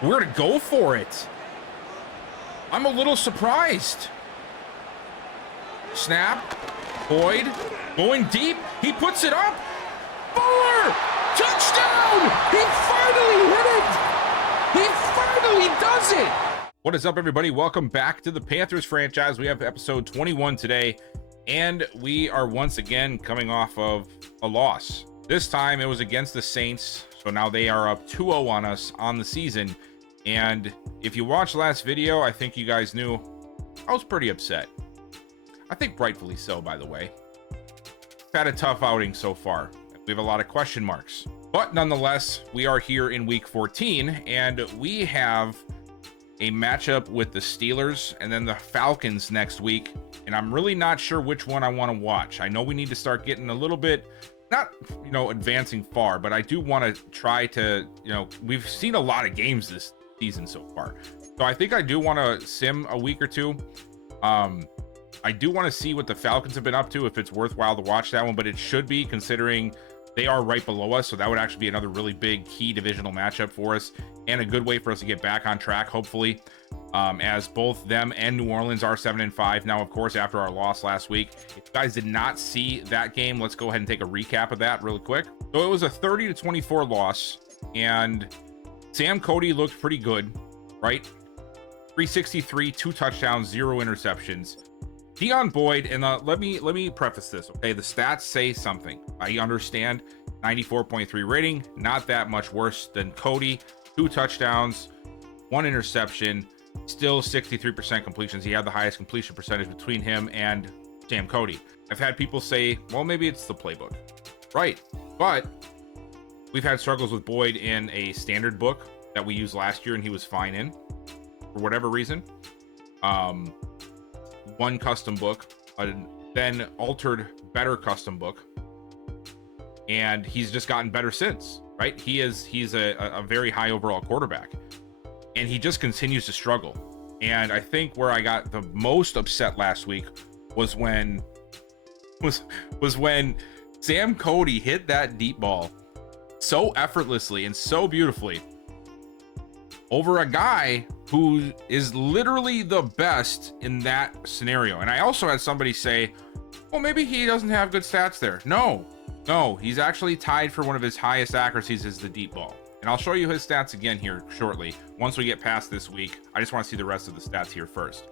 where to go for it. I'm a little surprised. Snap. Boyd going deep. He puts it up. Fuller! Touchdown! He finally hit it! He finally does it! What is up, everybody? Welcome back to the Panthers franchise. We have episode 21 today, and we are once again coming off of a loss. This time it was against the Saints, so now they are up 2-0 on us on the season. And if you watched last video, I think you guys knew I was pretty upset. I think rightfully so, by the way. Had a tough outing so far. We have a lot of question marks, but nonetheless, we are here in week 14, and we have a matchup with the Steelers and then the Falcons next week. And I'm really not sure which one I want to watch. I know we need to start getting a little bit, not, advancing far, but I do want to try to, we've seen a lot of games this season so far. So I think I do want to sim a week or two. I do want to see what the Falcons have been up to, if it's worthwhile to watch that one, but it should be, considering they are right below us. So that would actually be another really big key divisional matchup for us, and a good way for us to get back on track, hopefully, as both them and New Orleans are 7-5 now, of course, after our loss last week. If you guys did not see that game, let's go ahead and take a recap of that really quick. So it was a 30-24 loss, and Sam Cody looked pretty good, right? 363, 2 touchdowns, 0 interceptions. Deon Boyd, and let me preface this, okay? The stats say something. I understand. 94.3 rating, not that much worse than Cody. 2 touchdowns, 1 interception, still 63% completions. He had the highest completion percentage between him and Sam Cody. I've had people say, well, maybe it's the playbook. Right, but we've had struggles with Boyd in a standard book that we used last year, and he was fine in, for whatever reason. One custom book, a then altered better custom book, and he's just gotten better since, right? He's a very high overall quarterback, and he just continues to struggle. And I think where I got the most upset last week was when Sam Cody hit that deep ball so effortlessly and so beautifully over a guy who is literally the best in that scenario. And I also had somebody say, well, maybe he doesn't have good stats there. No, he's actually tied for one of his highest accuracies is the deep ball. And I'll show you his stats again here shortly, once we get past this week. I just want to see the rest of the stats here first.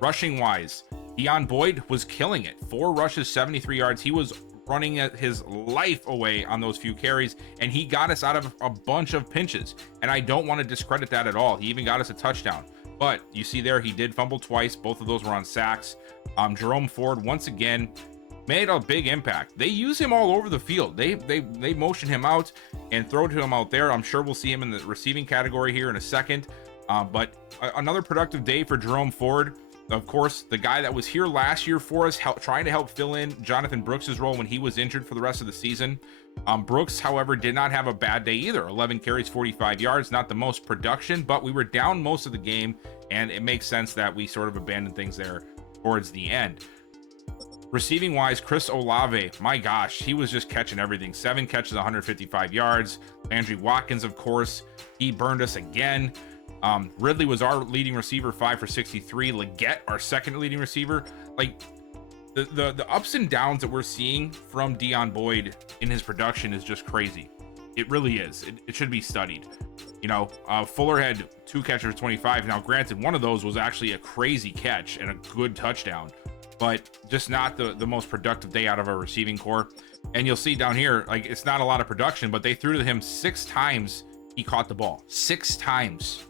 Rushing wise, Deon Boyd was killing it. 4 rushes, 73 yards. He was running his life away on those few carries, and he got us out of a bunch of pinches, and I don't want to discredit that at all. He even got us a touchdown, but you see there, he did fumble twice. Both of those were on sacks. Jerome Ford once again made a big impact. They use him all over the field. They motion him out and throw to him out there. I'm sure we'll see him in the receiving category here in a second, but another productive day for Jerome Ford. Of course, the guy that was here last year for us, trying to help fill in Jonathan Brooks's role when he was injured for the rest of the season. Brooks, however, did not have a bad day either. 11 carries, 45 yards, not the most production, but we were down most of the game, and it makes sense that we sort of abandoned things there towards the end. Receiving wise, Chris Olave, my gosh, he was just catching everything. 7 catches, 155 yards. Landry Watkins, of course, he burned us again. Ridley was our leading receiver, 5 for 63. Leggett, our second leading receiver. Like the ups and downs that we're seeing from Deon Boyd in his production is just crazy. It really is. It should be studied. Fuller had 2 catches for 25. Now, granted, one of those was actually a crazy catch and a good touchdown, but just not the most productive day out of our receiving core. And you'll see down here, like, it's not a lot of production, but they threw to him 6 times. He caught the ball 6 times.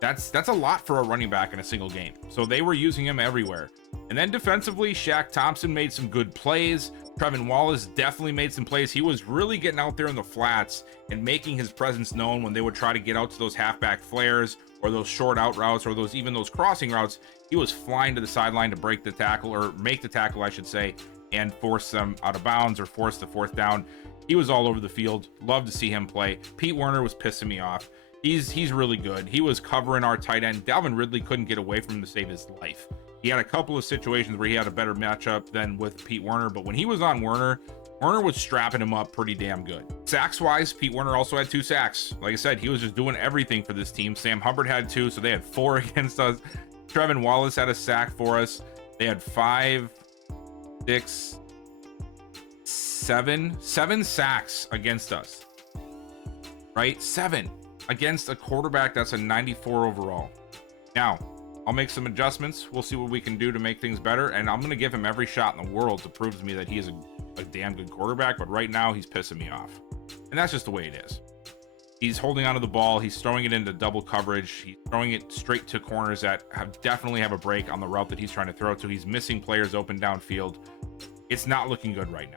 That's a lot for a running back in a single game. So they were using him everywhere. And then defensively, Shaq Thompson made some good plays. Trevin Wallace definitely made some plays. He was really getting out there in the flats and making his presence known when they would try to get out to those halfback flares or those short out routes or even those crossing routes. He was flying to the sideline to break the tackle, or make the tackle, I should say, and force them out of bounds or force the 4th down. He was all over the field. Love to see him play. Pete Werner was pissing me off. He's really good. He was covering our tight end. Dalvin Ridley couldn't get away from him to save his life. He had a couple of situations where he had a better matchup than with Pete Werner, but when he was on Werner Werner was strapping him up pretty damn good. Sacks wise, Pete Werner also had 2 sacks. Like I said, he was just doing everything for this team. Sam Hubbard had 2, so they had 4 against us. Trevin Wallace had a sack for us. They had 5, 6, 7 sacks against us, right? 7 against a quarterback that's a 94 overall. Now, I'll make some adjustments. We'll see what we can do to make things better, and I'm going to give him every shot in the world to prove to me that he is a damn good quarterback, but right now he's pissing me off. And that's just the way it is. He's holding onto the ball. He's throwing it into double coverage. He's throwing it straight to corners that definitely have a break on the route that he's trying to throw to. He's missing players open downfield. It's not looking good right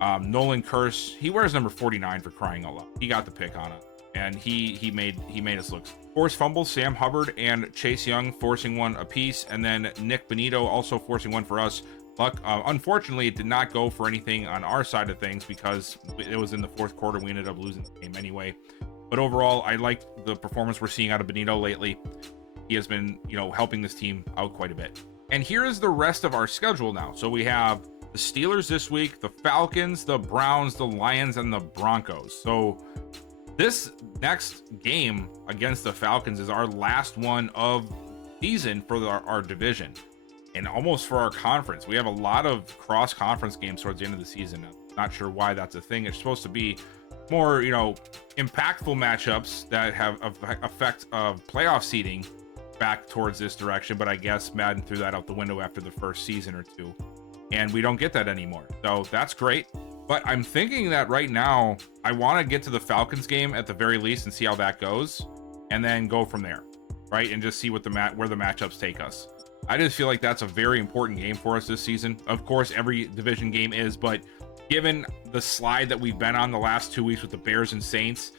now. Nolan Curse, he wears number 49 for crying out loud. He got the pick on it, and he made us look. Forced fumbles, Sam Hubbard and Chase Young forcing one apiece, and then Nick Benito also forcing one for us. Unfortunately, it did not go for anything on our side of things because it was in the 4th quarter. We ended up losing the game anyway. But overall, I like the performance we're seeing out of Benito lately. He has been, helping this team out quite a bit. And here is the rest of our schedule now. So we have the Steelers this week, the Falcons, the Browns, the Lions, and the Broncos. So this next game against the Falcons is our last one of season for our division. And almost for our conference. We have a lot of cross-conference games towards the end of the season. I'm not sure why that's a thing. It's supposed to be more, impactful matchups that have effect of playoff seeding back towards this direction. But I guess Madden threw that out the window after the first season or 2. And we don't get that anymore. So that's great. But I'm thinking that right now, I want to get to the Falcons game at the very least and see how that goes. And then go from there, right? And just see what where the matchups take us. I just feel like that's a very important game for us this season. Of course, every division game is, but given the slide that we've been on the last 2 weeks with the Bears and Saints,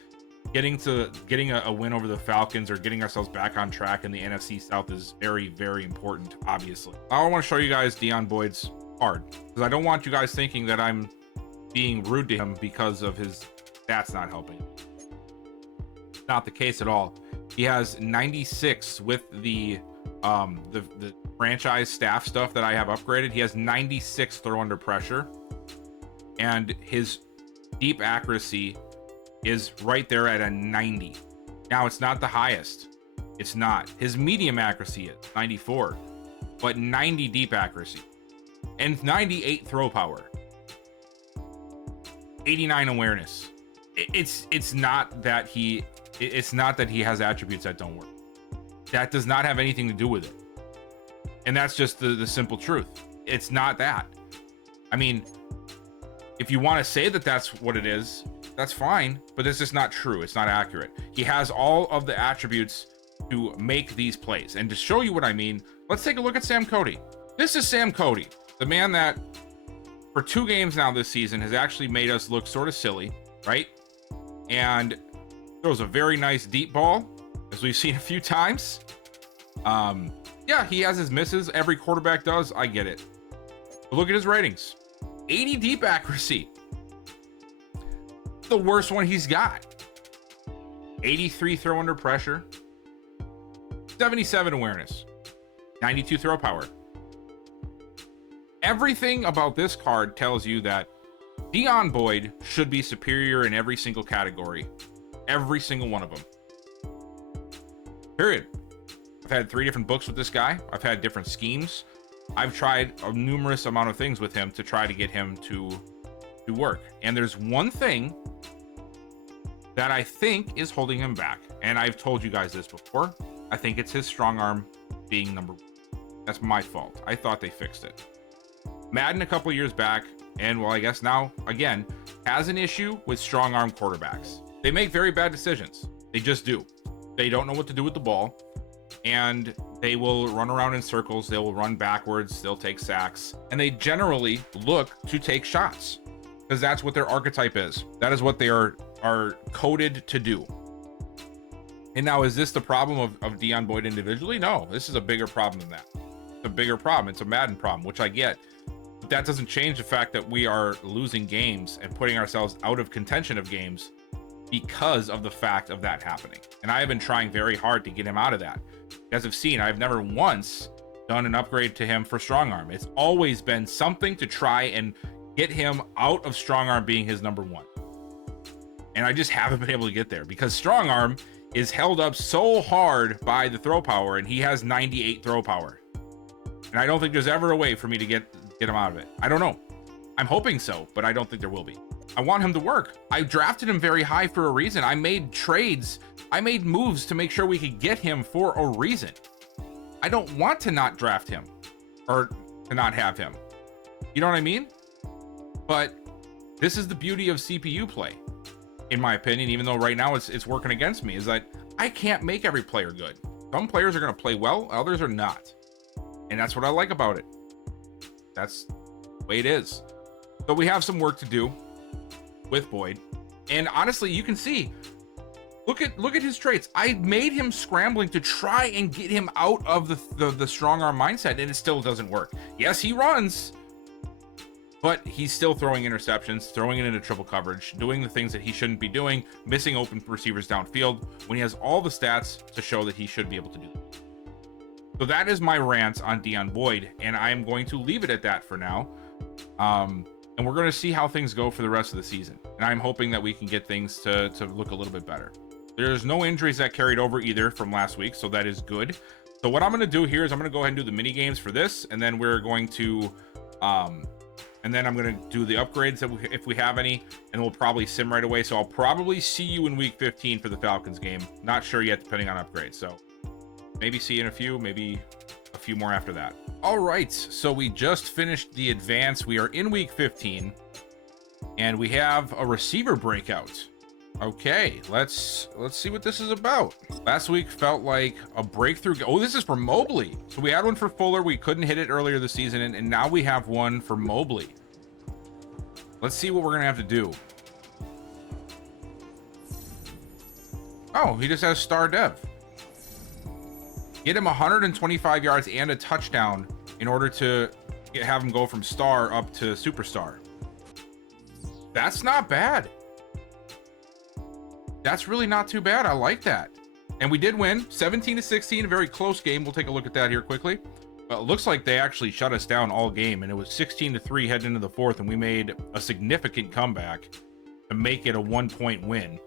getting a win over the Falcons or getting ourselves back on track in the NFC South is very, very important, obviously. I want to show you guys Deon Boyd's card because I don't want you guys thinking that I'm being rude to him because of his stats not helping. Not the case at all. He has 96 with the franchise staff stuff that I have upgraded. He has 96 throw under pressure, and his deep accuracy is right there at a 90. Now, it's not the highest. It's not. His medium accuracy is 94, but 90 deep accuracy and 98 throw power, 89 awareness. It's not that he has attributes that don't work. That does not have anything to do with it. And that's just the simple truth. It's not that. I mean, if you want to say that that's what it is, that's fine, but it's just not true. It's not accurate. He has all of the attributes to make these plays. And to show you what I mean, let's take a look at Sam Cody. This is Sam Cody, the man that for 2 games now this season has actually made us look sort of silly, right? And throws a very nice deep ball, as we've seen a few times. Yeah, he has his misses. Every quarterback does. I get it. But look at his ratings. 80 deep accuracy. The worst one he's got. 83 throw under pressure. 77 awareness. 92 throw power. Everything about this card tells you that Deon Boyd should be superior in every single category. Every single one of them. Period. I've had 3 different books with this guy. I've had different schemes. I've tried a numerous amount of things with him to try to get him to work. And there's one thing that I think is holding him back. And I've told you guys this before. I think it's his strong arm being number 1. That's my fault. I thought they fixed it. Madden a couple years back, and well, I guess now, again, has an issue with strong arm quarterbacks. They make very bad decisions. They just do. They don't know what to do with the ball, and they will run around in circles. They will run backwards. They'll take sacks, and they generally look to take shots because that's what their archetype is. That is what they are coded to do. And now, is this the problem of Deon Boyd individually? No, this is a bigger problem than that. It's a bigger problem. It's a Madden problem, which I get. But that doesn't change the fact that we are losing games and putting ourselves out of contention of games because of the fact of that happening. And I have been trying very hard to get him out of that. You guys have seen, I've never once done an upgrade to him for strong arm. It's always been something to try and get him out of strong arm being his number one. And I just haven't been able to get there because strong arm is held up so hard by the throw power, and he has 98 throw power. And I don't think there's ever a way for me to get him out of it. I don't know. I'm hoping so, but I don't think there will be. I want him to work. I drafted him very high for a reason. I made trades. I made moves to make sure we could get him for a reason. I don't want to not draft him or to not have him. You know what I mean? But this is the beauty of CPU play, in my opinion, even though right now it's working against me, is that I can't make every player good. Some players are going to play well, others are not. And that's what I like about it. That's the way it is. So we have some work to do with Boyd. And honestly, you can see, look at his traits. I made him scrambling to try and get him out of the strong arm mindset, and it still doesn't work. Yes, he runs, but he's still throwing interceptions, throwing it into triple coverage, doing the things that he shouldn't be doing, missing open receivers downfield when he has all the stats to show that he should be able to do that. So that is my rant on Deon Boyd, and I am going to leave it at that for now. And we're going to see how things go for the rest of the season. And I'm hoping that we can get things to look a little bit better. There's no injuries that carried over either from last week, so that is good. So what I'm going to do here is I'm going to go ahead and do the mini games for this, and then we're going to and then I'm going to do the upgrades that if we have any, and we'll probably sim right away. So I'll probably see you in week 15 for the Falcons game. Not sure yet, depending on upgrades. So maybe see you in a few, maybe a few more after that. All right, so we just finished the advance. We are in week 15, and we have a receiver breakout. Okay, let's see what this is about. Last week felt like a breakthrough. Oh, this is for Mobley. So we had one for Fuller. We couldn't hit it earlier this season, and now we have one for Mobley. Let's see what we're gonna have to do. Oh, he just has star dev. Get him 125 yards and a touchdown in order to have him go from star up to superstar. That's not bad. That's really not too bad. I like that. And we did win 17-16, a very close game. We'll take a look at that here quickly. But it looks like they actually shut us down all game, and it was 16-3 heading into the fourth, and we made a significant comeback to make it a 1-point win.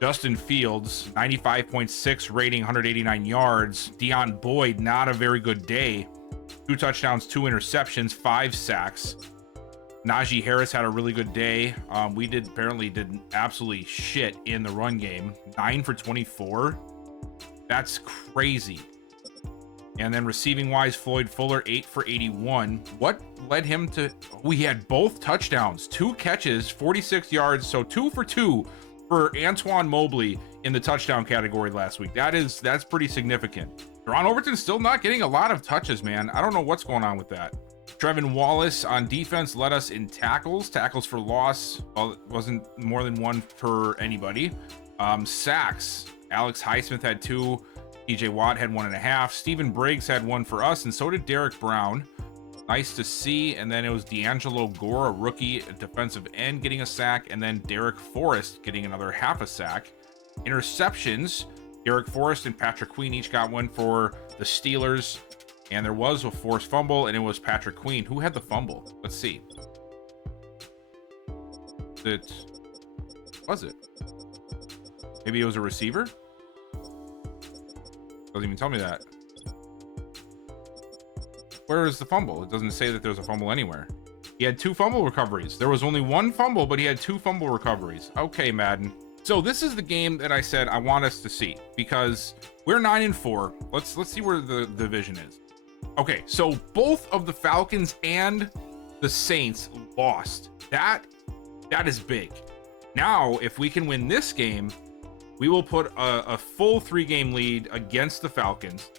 Justin Fields, 95.6 rating, 189 yards. Deon Boyd, not a very good day. 2 touchdowns, 2 interceptions, 5 sacks. Najee Harris had a really good day. We apparently did absolutely shit in the run game. 9 for 24. That's crazy. And then receiving wise, Floyd Fuller, 8 for 81. What led him to... We had both touchdowns, 2 catches, 46 yards. So 2 for 2 for Antoine Mobley in the touchdown category last week. That's pretty significant. Deron Overton's still not getting a lot of touches, man. I don't know what's going on with that. Trevin Wallace on defense led us in tackles for loss. Well, it wasn't more than 1 for anybody. Sacks, Alex Highsmith had 2. TJ Watt had 1.5. Stephen Briggs had 1 for us, and so did Derek Brown. Nice to see. And then it was D'Angelo Gore, a rookie defensive end, getting a sack, and then Derek Forrest getting another half a sack. Interceptions, Derek Forrest and Patrick Queen each got 1 for the Steelers. And there was a forced fumble, and it was Patrick Queen. Who had the fumble? Let's see. Was it? Maybe it was a receiver? Doesn't even tell me that. Where is the fumble? It doesn't say that there's a fumble anywhere. He had 2 fumble recoveries. There was only 1 fumble, but he had 2 fumble recoveries. Okay, Madden. So this is the game that I said I want us to see, because we're 9-4. Let's see where the division is. Okay, so both of the Falcons and the Saints lost. That is big. Now, if we can win this game, we will put a full 3-game lead against the Falcons.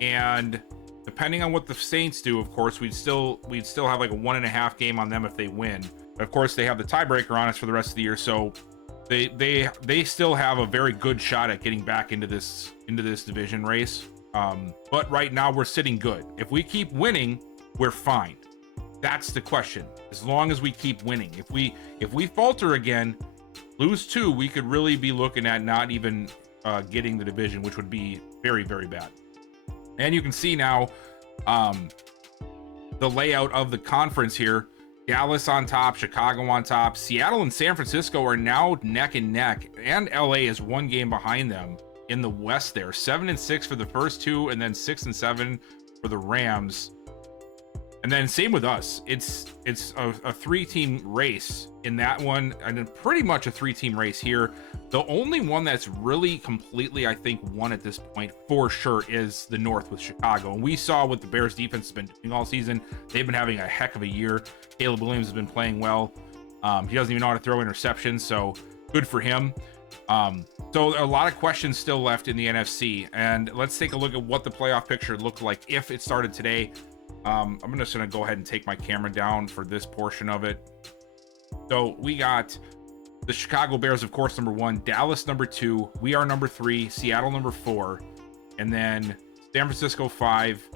And depending on what the Saints do, of course, we'd still have like a 1.5 game on them if they win. But of course, they have the tiebreaker on us for the rest of the year, so they still have a very good shot at getting back into this division race. But right now we're sitting good. If we keep winning, we're fine. That's the question. As long as we keep winning. If we falter again, lose 2, we could really be looking at not even getting the division, which would be very, very bad. And you can see now the layout of the conference here. Dallas on top, Chicago on top. Seattle and San Francisco are now neck and neck, and LA is one game behind them in the West there. 7-6 for the first two, and then 6-7 for the Rams. And then same with us. It's a three-team race in that one, and then pretty much a three-team race here. The only one that's really completely, I think, won at this point for sure is the North with Chicago. And we saw what the Bears defense has been doing all season. They've been having a heck of a year. Caleb Williams has been playing well. He doesn't even know how to throw interceptions, so good for him. So a lot of questions still left in the NFC, and let's take a look at what the playoff picture looked like if it started today. I'm just gonna go ahead and take my camera down for this portion of it. So we got the Chicago Bears, of course, number 1, Dallas number 2, we are number 3, Seattle number 4, and then San Francisco 5,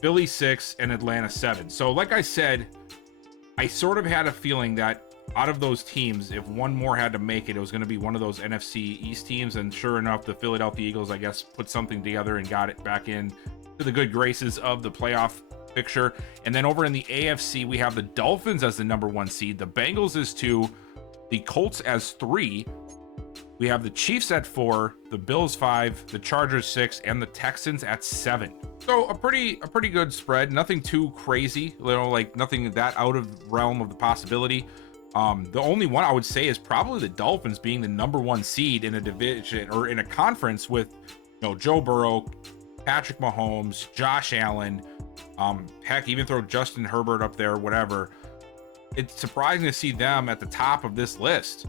Philly 6, and Atlanta 7. So like I said, I sort of had a feeling that out of those teams, if one more had to make it, it was going to be one of those NFC East teams. And sure enough, the Philadelphia Eagles, I guess, put something together and got it back in to the good graces of the playoff picture. And then over in the AFC, we have the Dolphins as the number 1 seed, the Bengals as 2, the Colts as 3. We have the Chiefs at 4, the Bills 5, the Chargers 6, and the Texans at 7. So a pretty good spread. Nothing too crazy, like nothing that out of realm of the possibility. The only one I would say is probably the Dolphins being the number 1 seed in a division or in a conference with, Joe Burrow, Patrick Mahomes, Josh Allen, heck, even throw Justin Herbert up there, whatever. It's surprising to see them at the top of this list.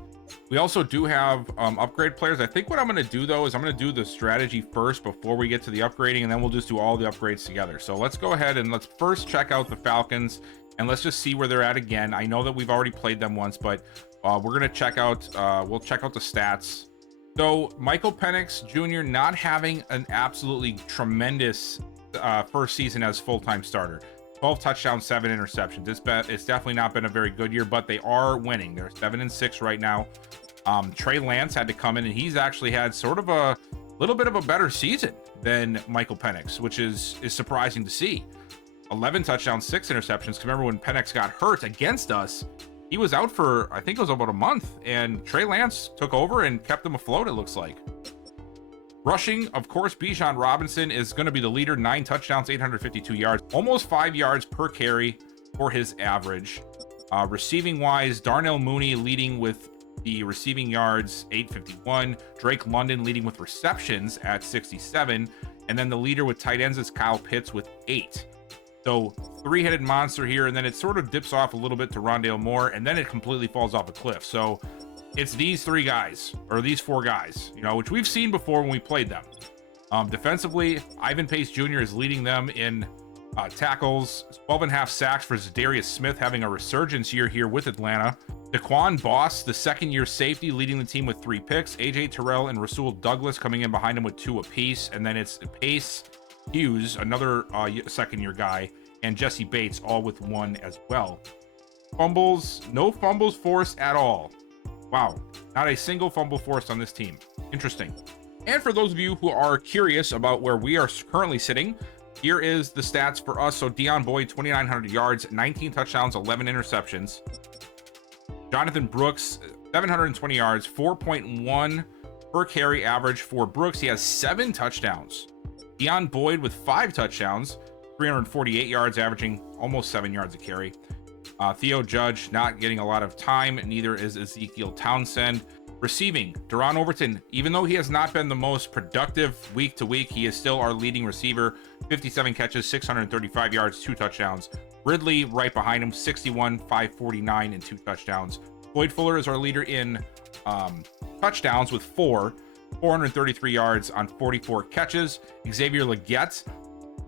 We also do have upgrade players. I think what I'm going to do, though, is I'm going to do the strategy first before we get to the upgrading, and then we'll just do all the upgrades together. So let's go ahead and let's first check out the Falcons, and let's just see where they're at again. I know that we've already played them once, but we're going to check out, we'll check out the stats. So Michael Penix Jr. not having an absolutely tremendous first season as full-time starter. 12 touchdowns, 7 interceptions. It's definitely not been a very good year, but they are winning. They're 7-6 right now. Trey Lance had to come in, and he's actually had sort of a little bit of a better season than Michael Penix, which is surprising to see. 11 touchdowns, 6 interceptions. Remember when Penix got hurt against us, he was out for, I think it was about a month, and Trey Lance took over and kept them afloat, it looks like. Rushing, of course, Bijan Robinson is going to be the leader. 9 touchdowns, 852 yards, almost 5 yards per carry for his average. Receiving wise, Darnell Mooney leading with the receiving yards, 851. Drake London leading with receptions at 67. And then the leader with tight ends is Kyle Pitts with 8. So 3-headed monster here, and then it sort of dips off a little bit to Rondale Moore, and then it completely falls off a cliff. So it's these 3 guys, or these 4 guys, which we've seen before when we played them. Defensively, Ivan Pace Jr. is leading them in tackles, 12.5 sacks for Zadarius Smith, having a resurgence year here with Atlanta. Daquan Boss, the second-year safety, leading the team with 3 picks. AJ Terrell and Rasul Douglas coming in behind him with 2 apiece. And then it's Pace Hughes, another second-year guy, and Jesse Bates, all with 1 as well. Fumbles, no fumbles forced at all. Wow, not a single fumble forced on this team. Interesting. And for those of you who are curious about where we are currently sitting, here is the stats for us. So Deion Boyd, 2,900 yards, 19 touchdowns, 11 interceptions. Jonathan Brooks, 720 yards, 4.1 per carry average for Brooks. He has 7 touchdowns. Deion Boyd with 5 touchdowns, 348 yards, averaging almost 7 yards a carry. Theo Judge not getting a lot of time, neither is Ezekiel Townsend. Receiving, Deron Overton, even though he has not been the most productive week to week, he is still our leading receiver. 57 catches, 635 yards, 2 touchdowns. Ridley right behind him, 61, 549, and 2 touchdowns. Floyd Fuller is our leader in touchdowns with 433 yards on 44 catches. Xavier Legette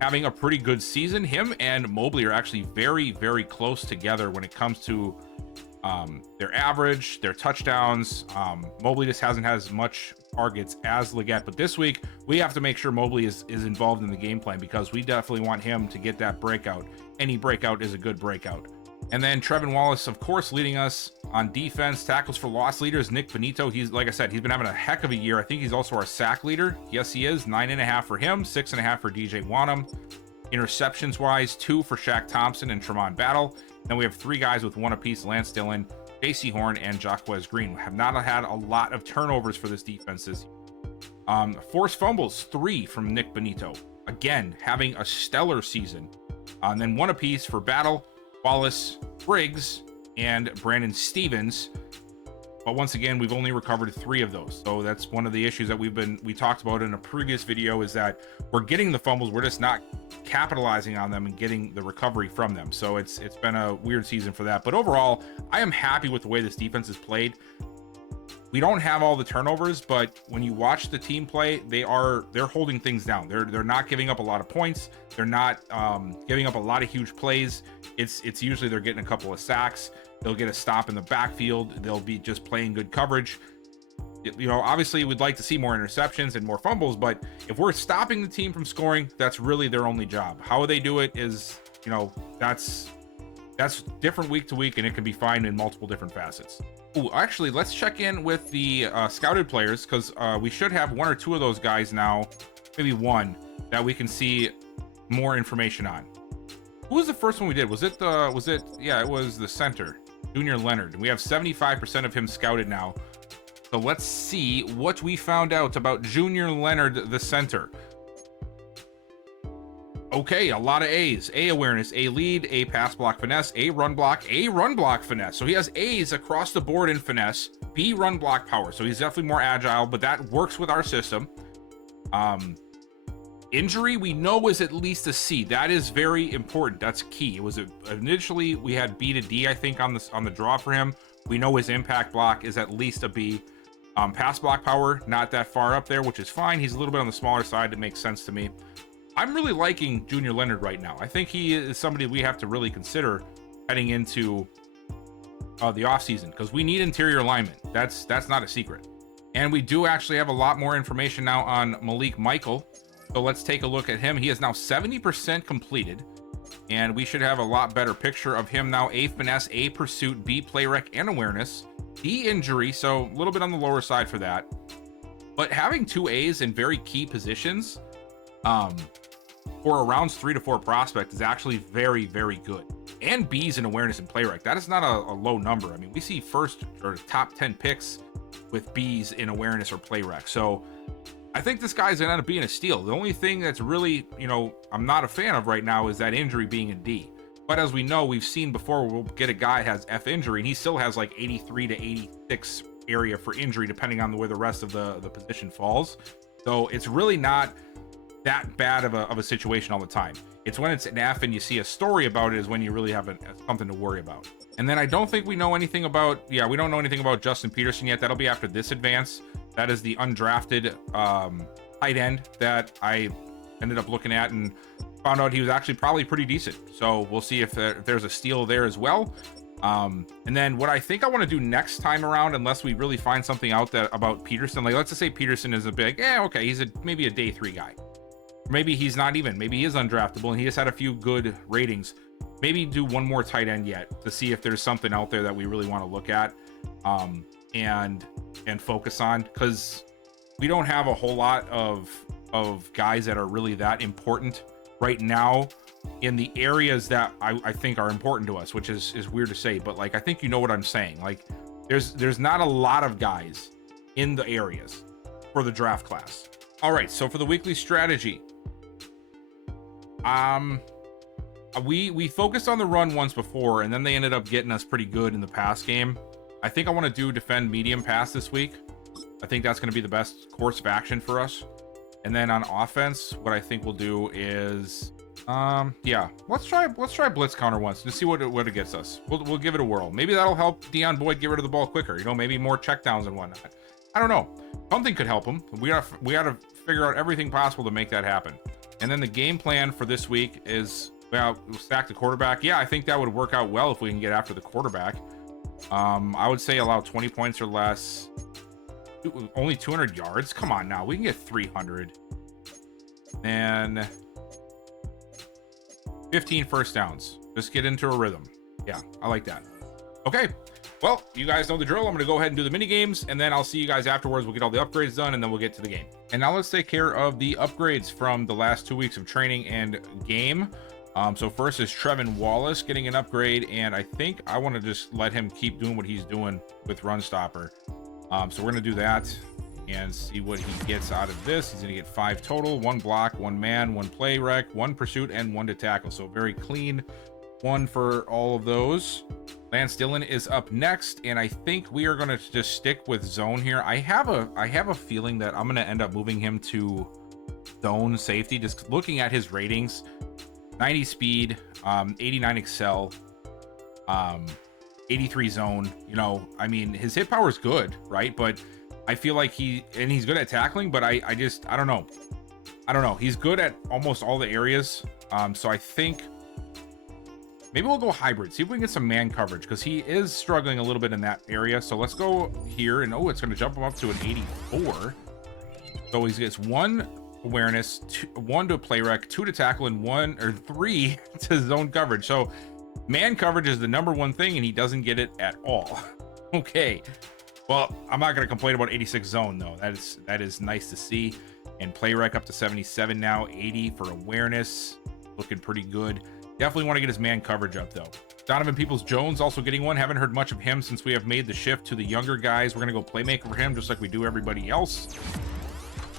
having a pretty good season. Him and Mobley are actually very, very close together when it comes to their average, their touchdowns. Mobley just hasn't had as much targets as Legette, but this week we have to make sure Mobley is involved in the game plan, because we definitely want him to get that breakout. Any breakout is a good breakout. And then Trevin Wallace, of course, leading us on defense. Tackles for loss leaders, Nick Benito. He's, like I said, he's been having a heck of a year. I think he's also our sack leader. Yes, he is. 9.5 for him, 6.5 for DJ Wanham. Interceptions wise, 2 for Shaq Thompson and Tremont Battle. Then we have 3 guys with 1 apiece: Lance Dillon, J.C. Horn, and Jaquez Green. We have not had a lot of turnovers for this defense this year. Forced fumbles, 3 from Nick Benito. Again, having a stellar season. And then 1 apiece for Battle, Wallace, Briggs, and Brandon Stevens. But once again, we've only recovered 3 of those. So that's one of the issues that we talked about in a previous video, is that we're getting the fumbles, we're just not capitalizing on them and getting the recovery from them. So it's been a weird season for that. But overall, I am happy with the way this defense is played. We don't have all the turnovers, but when you watch the team play, they're holding things down. They're not giving up a lot of points. They're not giving up a lot of huge plays. It's usually they're getting a couple of sacks. They'll get a stop in the backfield. They'll be just playing good coverage. You know, obviously we'd like to see more interceptions and more fumbles, but if we're stopping the team from scoring, that's really their only job. How they do it is, you know, that's different week to week, and it can be fine in multiple different facets. Ooh, actually, let's check in with the scouted players, because we should have 1 or 2 of those guys now, maybe 1, that we can see more information on. Who was the first one we did? Yeah, it was the center, Junior Leonard. We have 75% of him scouted now. So let's see what we found out about Junior Leonard, the center. Okay, a lot of A's. A awareness, A lead, A pass block finesse, A run block finesse. So he has A's across the board in finesse, B run block power. So he's definitely more agile, but that works with our system. Injury, we know, is at least a C. That is very important. That's key. It was initially we had B to D, I think, on the draw for him. We know his impact block is at least a B. Pass block power, not that far up there, which is fine. He's a little bit on the smaller side. It makes sense to me. I'm really liking Junior Leonard right now. I think he is somebody we have to really consider heading into the offseason, because we need interior alignment. That's not a secret. And we do actually have a lot more information now on Malik Michael. So let's take a look at him. He is now 70% completed, and we should have a lot better picture of him now. A finesse, A pursuit, B play rec and awareness, D injury, so a little bit on the lower side for that. But having 2 A's in very key positions for a rounds 3 to 4 prospect is actually very, very good. And B's in awareness and play rec. That is not a low number. I mean, we see first or top 10 picks with B's in awareness or play rec. So I think this guy's gonna end up being a steal. The only thing that's really, you know, I'm not a fan of right now is that injury being a D. But as we know, we've seen before, we'll get a guy has F injury and he still has like 83 to 86 area for injury, depending on where the rest of the position falls. So it's really not that bad of a situation all the time. It's when it's an F and you see a story about it is when you really have something to worry about. And then I don't think we know anything about, we don't know anything about Justin Peterson yet. That'll be after this advance. That is the undrafted tight end that I ended up looking at and found out he was actually probably pretty decent. So we'll see if there's a steal there as well. And then what I think I want to do next time around, unless we really find something out about Peterson, like let's just say Peterson is a big, okay, he's maybe a day 3 guy. Maybe he's not even, maybe he is undraftable and he just had a few good ratings. Maybe do 1 more tight end yet to see if there's something out there that we really want to look at and focus on, because we don't have a whole lot of guys that are really that important right now in the areas that I think are important to us, which is weird to say, but like I think you know what I'm saying. Like there's not a lot of guys in the areas for the draft class. All right, so for the weekly strategy, we focused on the run once before, and then they ended up getting us pretty good in the pass game. I think I want to do defend medium pass this week. I think that's going to be the best course of action for us. And then on offense, what I think we'll do is, let's try blitz counter once to see what it gets us. We'll give it a whirl. Maybe that'll help Deion Boyd get rid of the ball quicker. You know, maybe more checkdowns and whatnot. I don't know. Something could help him. We gotta figure out everything possible to make that happen. And then the game plan for this week is, we'll stack the quarterback. Yeah, I think that would work out well if we can get after the quarterback. I would say allow 20 points or less. Only 200 yards. Come on now, we can get 300. And 15 first downs. Just get into a rhythm. Yeah, I like that. Okay, well, you guys know the drill. I'm gonna go ahead and do the mini games, and then I'll see you guys afterwards. We'll get all the upgrades done, and then we'll get to the game. And now let's take care of the upgrades from the last 2 weeks of training and game. So first is Trevin Wallace getting an upgrade, and I think I want to just let him keep doing what he's doing with Run Stopper. So we're going to do that and see what he gets out of this. He's going to get 5 total, 1 block, 1 man, 1 play rec, 1 pursuit, and 1 to tackle. So very clean one for all of those. Lance Dillon is up next, and I think we are going to just stick with zone here. I have a feeling that I'm going to end up moving him to zone safety. Just looking at his ratings, 90 speed, 89 excel, 83 zone. You know, I mean, his hit power is good, right? But I feel like he's good at tackling, but I don't know. He's good at almost all the areas. So I think maybe we'll go hybrid, see if we can get some man coverage, because he is struggling a little bit in that area. So let's go here, and it's going to jump him up to an 84. So he gets 1 awareness, 1 to play rec, 2 to tackle, and 3 to zone coverage. So man coverage is the #1 thing, and he doesn't get it at all. Okay, well, I'm not going to complain about 86 zone though. That is nice to see. And play rec up to 77 now, 80 for awareness, looking pretty good. Definitely want to get his man coverage up though. Donovan Peoples-Jones also getting one. Haven't heard much of him since we have made the shift to the younger guys. We're going to go playmaker for him, just like we do everybody else.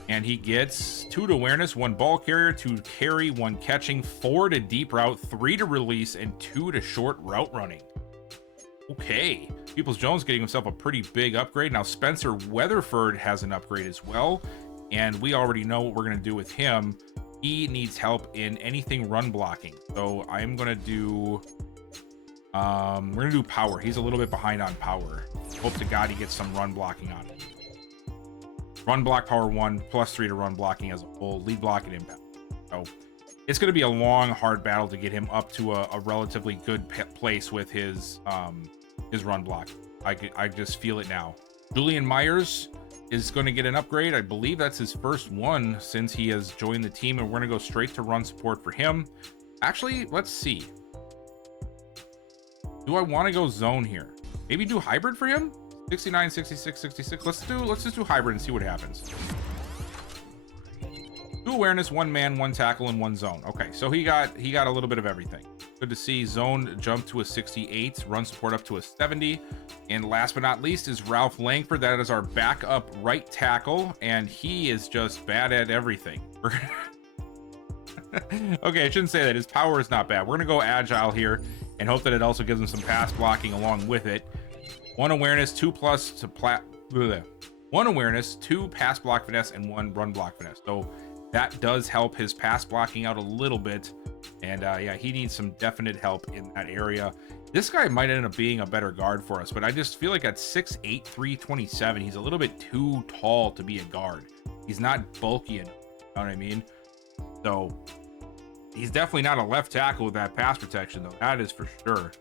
And he gets 2 to awareness, 1 ball carrier, 2 to carry, 1 catching, 4 to deep route, 3 to release, and 2 to short route running. Okay, Peoples-Jones getting himself a pretty big upgrade. Now Spencer Weatherford has an upgrade as well, and we already know what we're going to do with him. He needs help in anything run blocking. So I'm going to do we're going to do power. He's a little bit behind on power. Hope to God he gets some run blocking on it. Run block power 1, +3 to run blocking as a whole, lead block and impact. So it's going to be a long, hard battle to get him up to a relatively good place with his run block. I just feel it now. Julian Myers is going to get an upgrade. I believe that's his first one since he has joined the team, and we're going to go straight to run support for him. Actually, let's see. Do I want to go zone here? Maybe do hybrid for him? 69, 66, 66. Let's just do hybrid and see what happens. 2 awareness, 1 man, 1 tackle, and 1 zone. Okay, so he got a little bit of everything. Good to see. Zone jump to a 68, run support up to a 70. And last but not least is Ralph Langford. That is our backup right tackle, and he is just bad at everything. Okay, I shouldn't say that. His power is not bad. We're gonna go agile here and hope that it also gives him some pass blocking along with it. 1 awareness, 2 plus to 1 awareness, 2 pass block finesse, and 1 run block finesse. So that does help his pass blocking out a little bit. And yeah, he needs some definite help in that area. This guy might end up being a better guard for us, but I just feel like at 6'8", 327, he's a little bit too tall to be a guard. He's not bulky enough, you know what I mean? So he's definitely not a left tackle with that pass protection, though. That is for sure.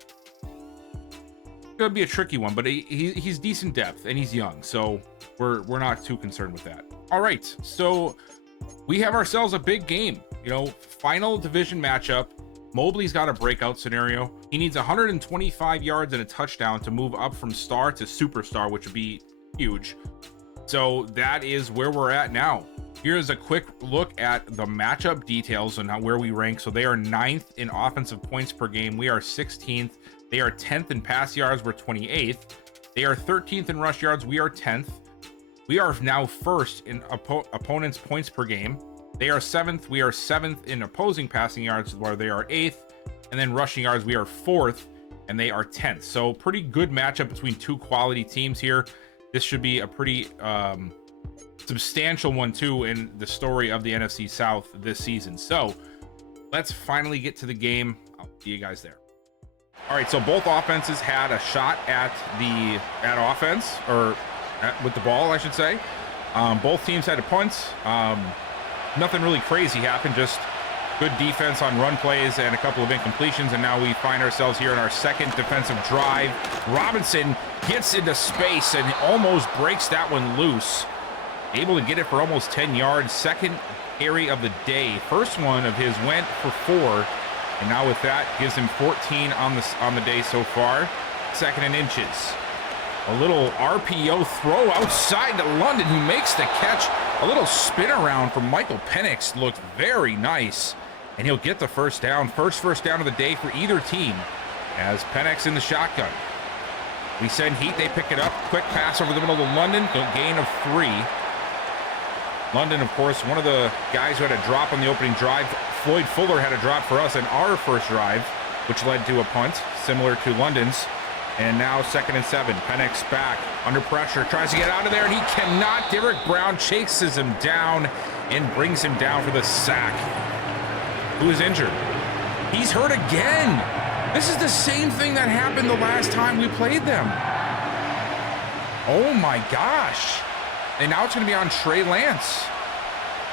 It's gonna be a tricky one, but he's decent depth and he's young, so we're not too concerned with that. All right, so we have ourselves a big game. You know, final division matchup. Mobley's got a breakout scenario. He needs 125 yards and a touchdown to move up from star to superstar, which would be huge. So that is where we're at now. Here's a quick look at the matchup details and where we rank. So they are 9th in offensive points per game. We are 16th. They are 10th in pass yards. We're 28th. They are 13th in rush yards. We are 10th. We are now 1st in opponents' points per game. They are 7th. We are 7th in opposing passing yards, where they are 8th. And then rushing yards, we are 4th, and they are 10th. So pretty good matchup between 2 quality teams here. This should be a pretty substantial one, too, in the story of the NFC South this season. So let's finally get to the game. I'll see you guys there. All right, so both offenses had a shot at offense, or with the ball, I should say. Both teams had a punt. Nothing really crazy happened, just good defense on run plays and a couple of incompletions, and now we find ourselves here in our second defensive drive. Robinson gets into space and almost breaks that one loose. Able to get it for almost 10 yards. Second carry of the day. First one of his went for 4, and now with that gives him 14 on the day so far. 2nd and inches. A little RPO throw outside to London, who makes the catch. A little spin around from Michael Penix looked very nice. and he'll get the first down. First down of the day for either team as Penix in the shotgun. We send heat, they pick it up. Quick pass over the middle to London, gain of 3. London, of course, one of the guys who had a drop on the opening drive. Floyd Fuller had a drop for us in our first drive, which led to a punt, similar to London's. And now 2nd and 7. Penix back, under pressure, tries to get out of there, and he cannot. Derek Brown chases him down and brings him down for the sack. Who is injured? He's hurt again. This is the same thing that happened the last time we played them. Oh my gosh. And now it's going to be on Trey Lance,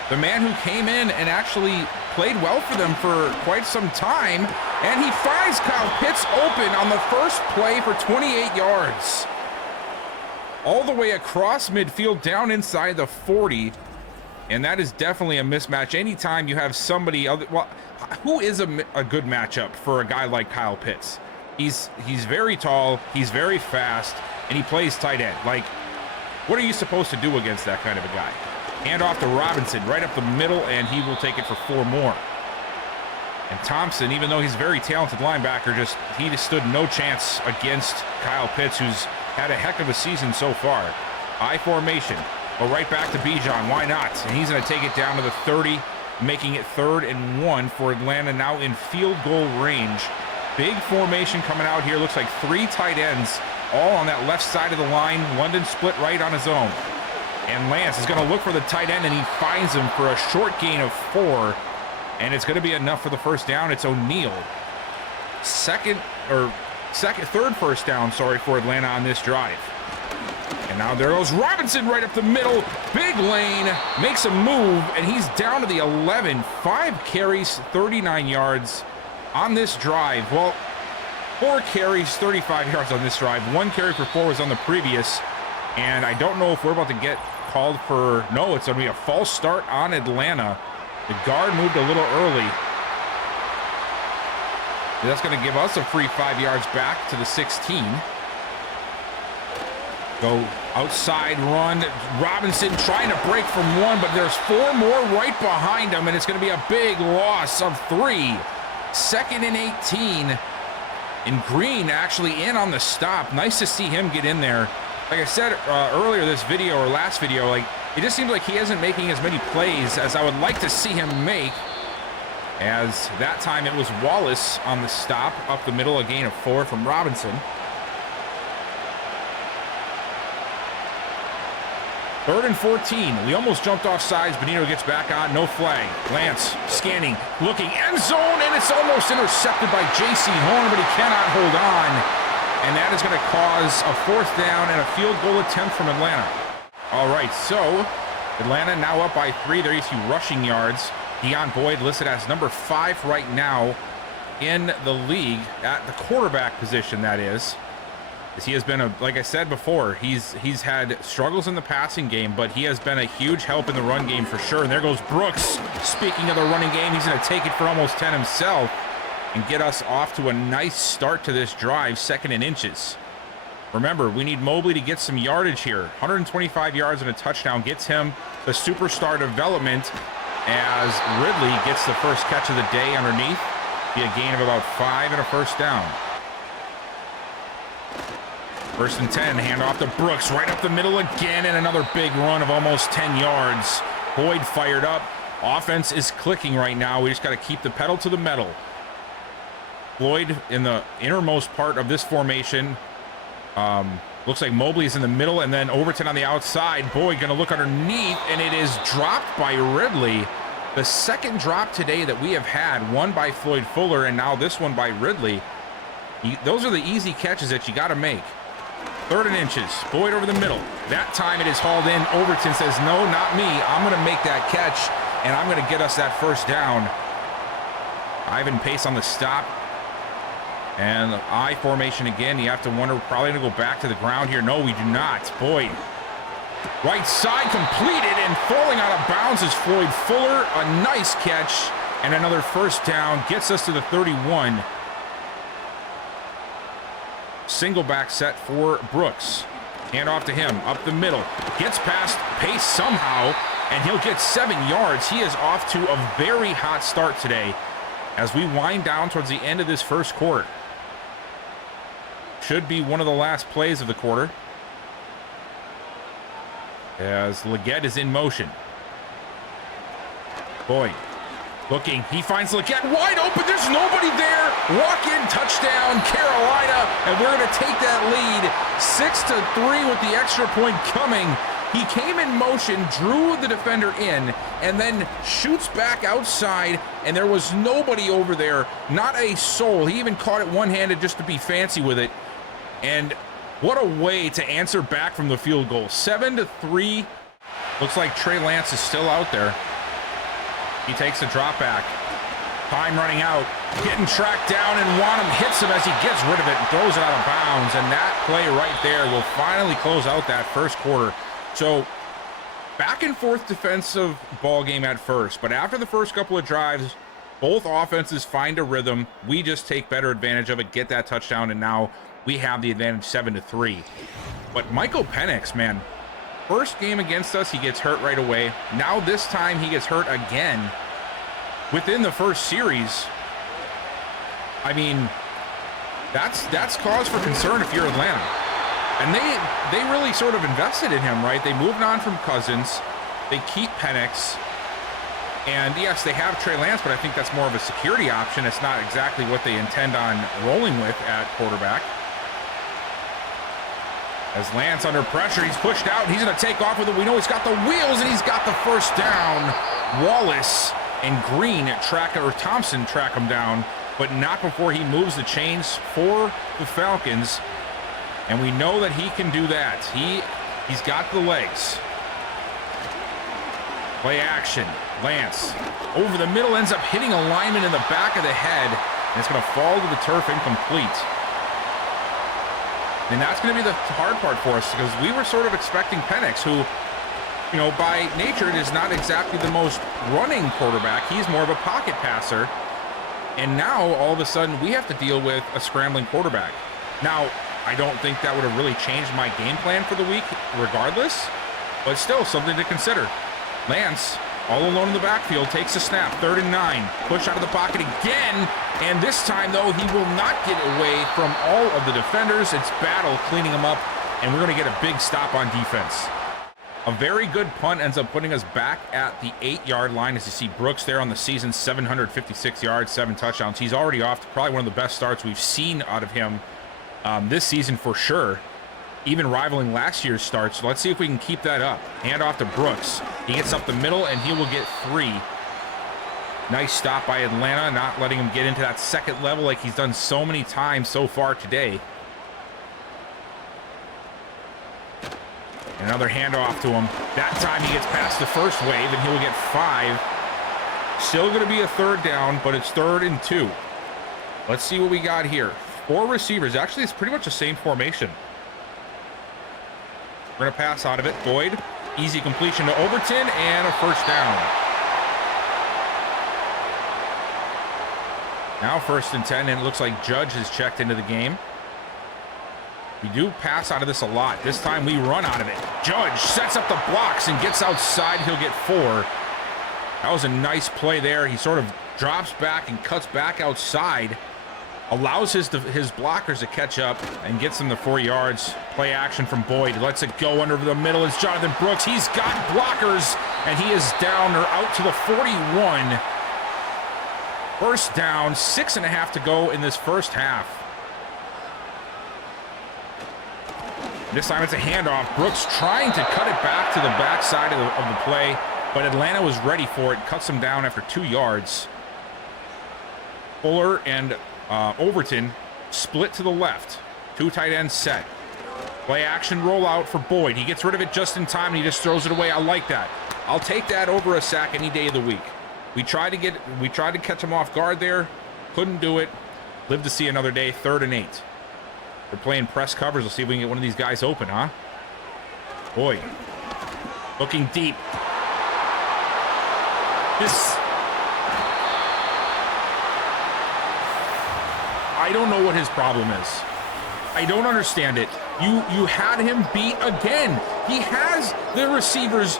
the man who came in and actually played well for them for quite some time. And he finds Kyle Pitts open on the first play for 28 yards. All the way across midfield, down inside the 40. And that is definitely a mismatch. Anytime you have somebody other, well, who is a good matchup for a guy like Kyle Pitts? He's very tall, he's very fast, and he plays tight end. Like, what are you supposed to do against that kind of a guy? Hand off to Robinson, right up the middle, and he will take it for 4 more. And Thompson, even though he's a very talented linebacker, he just stood no chance against Kyle Pitts, who's had a heck of a season so far. I formation. But right back to Bijan, why not? And he's going to take it down to the 30, making it 3rd and 1 for Atlanta, now in field goal range. Big formation coming out here. Looks like 3 tight ends, all on that left side of the line. London split right on his own. And Lance is going to look for the tight end, and he finds him for a short gain of 4. And it's going to be enough for the first down. It's O'Neal. Third first down, for Atlanta on this drive. And now there goes Robinson right up the middle. Big lane, makes a move, and he's down to the 11. 5 carries, 39 yards on this drive. Well, 4 carries, 35 yards on this drive. 1 carry for 4 was on the previous. And I don't know if we're about to get called for... No, it's going to be a false start on Atlanta. The guard moved a little early. That's going to give us a free 5 yards back to the 16. Go outside run. Robinson trying to break from 1, but there's 4 more right behind him, and it's going to be a big loss of 3. 2nd and 18. And Green actually in on the stop. Nice to see him get in there. Like I said earlier this video, or last video, like, it just seems like he isn't making as many plays as I would like to see him make. As that time it was Wallace on the stop, up the middle, a gain of 4 from Robinson. 3rd and 14. We almost jumped off sides. Benito gets back on, no flag. Lance scanning, looking, end zone, and it's almost intercepted by J.C. Horn, but he cannot hold on. And that is going to cause a 4th down and a field goal attempt from Atlanta. All right, so Atlanta now up by 3. There you see rushing yards. Deion Boyd listed as number 5 right now in the league at the quarterback position, that is. As he has been, like I said before, he's had struggles in the passing game, but he has been a huge help in the run game for sure. And there goes Brooks. Speaking of the running game, he's going to take it for almost 10 himself and get us off to a nice start to this drive, 2nd and inches. Remember, we need Mobley to get some yardage here. 125 yards and a touchdown gets him the superstar development, as Ridley gets the first catch of the day underneath. Be a gain of about 5 and a first down. 1st and 10, hand off to Brooks, right up the middle again, and another big run of almost 10 yards. Boyd fired up. Offense is clicking right now. We just got to keep the pedal to the metal. Floyd in the innermost part of this formation. Looks like Mobley is in the middle, and then Overton on the outside. Boyd going to look underneath, and it is dropped by Ridley. The 2nd drop today that we have had, one by Floyd Fuller, and now this one by Ridley. Those are the easy catches that you got to make. 3rd and inches. Boyd over the middle. That time it is hauled in. Overton says, no, not me. I'm going to make that catch, and I'm going to get us that first down. Ivan Pace on the stop. And I formation again. You have to wonder, we're probably going to go back to the ground here. No, we do not. Boyd. Right side completed, and falling out of bounds is Floyd Fuller. A nice catch, and another first down. Gets us to the 31. Single back set for Brooks. Hand off to him, up the middle. Gets past Pace somehow, and he'll get 7 yards. He is off to a very hot start today as we wind down towards the end of this first quarter. Should be one of the last plays of the quarter, as Leggett is in motion. Boyd looking, he finds Leggett wide open, there's nobody there. Walk-in touchdown, Carolina, and we're gonna take that lead 6-3 with the extra point coming. He came in motion, drew the defender in, and then shoots back outside, and there was nobody over there, not a soul. He even caught it one-handed just to be fancy with it. And what a way to answer back from the field goal. 7-3. Looks like Trey Lance is still out there. He takes a drop back. Time running out. Getting tracked down, and Wanham hits him as he gets rid of it and throws it out of bounds. And that play right there will finally close out that first quarter. So back and forth defensive ball game at first, but after the first couple of drives, both offenses find a rhythm. We just take better advantage of it, get that touchdown, and now we have the advantage 7-3. But Michael Penix, man, first game against us, he gets hurt right away. Now this time he gets hurt again within the first series. I mean, that's cause for concern if you're Atlanta. And they really sort of invested in him, right? They moved on from Cousins. They keep Penix. And yes, they have Trey Lance, but I think that's more of a security option. It's not exactly what they intend on rolling with at quarterback. As Lance under pressure, he's pushed out, and he's going to take off with it. We know he's got the wheels, and he's got the first down. Wallace and Green Thompson track him down, but not before he moves the chains for the Falcons. And we know that he can do that. He's got the legs. Play action. Lance over the middle, ends up hitting a lineman in the back of the head, and it's going to fall to the turf incomplete. And that's going to be the hard part for us, because we were sort of expecting Penix, who, you know, by nature is not exactly the most running quarterback. He's more of a pocket passer. And now all of a sudden we have to deal with a scrambling quarterback. Now, I don't think that would have really changed my game plan for the week regardless, but still something to consider. Lance, all alone in the backfield, takes a snap, 3rd and 9. Push out of the pocket again, and this time, though, he will not get away from all of the defenders. It's Battle cleaning him up, and we're going to get a big stop on defense. A very good punt ends up putting us back at the 8-yard line, as you see Brooks there on the season, 756 yards, 7 touchdowns. He's already off to probably one of the best starts we've seen out of him this season for sure, even rivaling last year's start. So let's see if we can keep that up. Hand off to Brooks. He gets up the middle, and he will get 3. Nice stop by Atlanta, not letting him get into that second level like he's done so many times so far today. Another handoff to him. That time he gets past the first wave, and he will get 5. Still going to be a 3rd down, but it's 3rd and 2. Let's see what we got here. 4 receivers. Actually, it's pretty much the same formation. We're going to pass out of it. Boyd, easy completion to Overton, and a 1st down. Now 1st and 10, and it looks like Judge has checked into the game. We do pass out of this a lot. This time we run out of it. Judge sets up the blocks and gets outside. He'll get 4. That was a nice play there. He sort of drops back and cuts back outside. Allows his blockers to catch up and gets them the 4 yards. Play action from Boyd. Lets it go under the middle. It's Jonathan Brooks. He's got blockers, and he is down or out to the 41. 1st down, 6.5 to go in this first half. This time it's a handoff. Brooks trying to cut it back to the backside of the play, but Atlanta was ready for it. Cuts him down after 2 yards. Fuller and Overton split to the left. 2 tight ends set. Play action rollout for Boyd. He gets rid of it just in time, and he just throws it away. I like that. I'll take that over a sack any day of the week. We tried to catch him off guard there. Couldn't do it. Live to see another day. 3rd and 8. We're playing press covers. We'll see if we can get one of these guys open, huh? Boyd. Looking deep. I don't know what his problem is. I don't understand it. You had him beat again. He has the receivers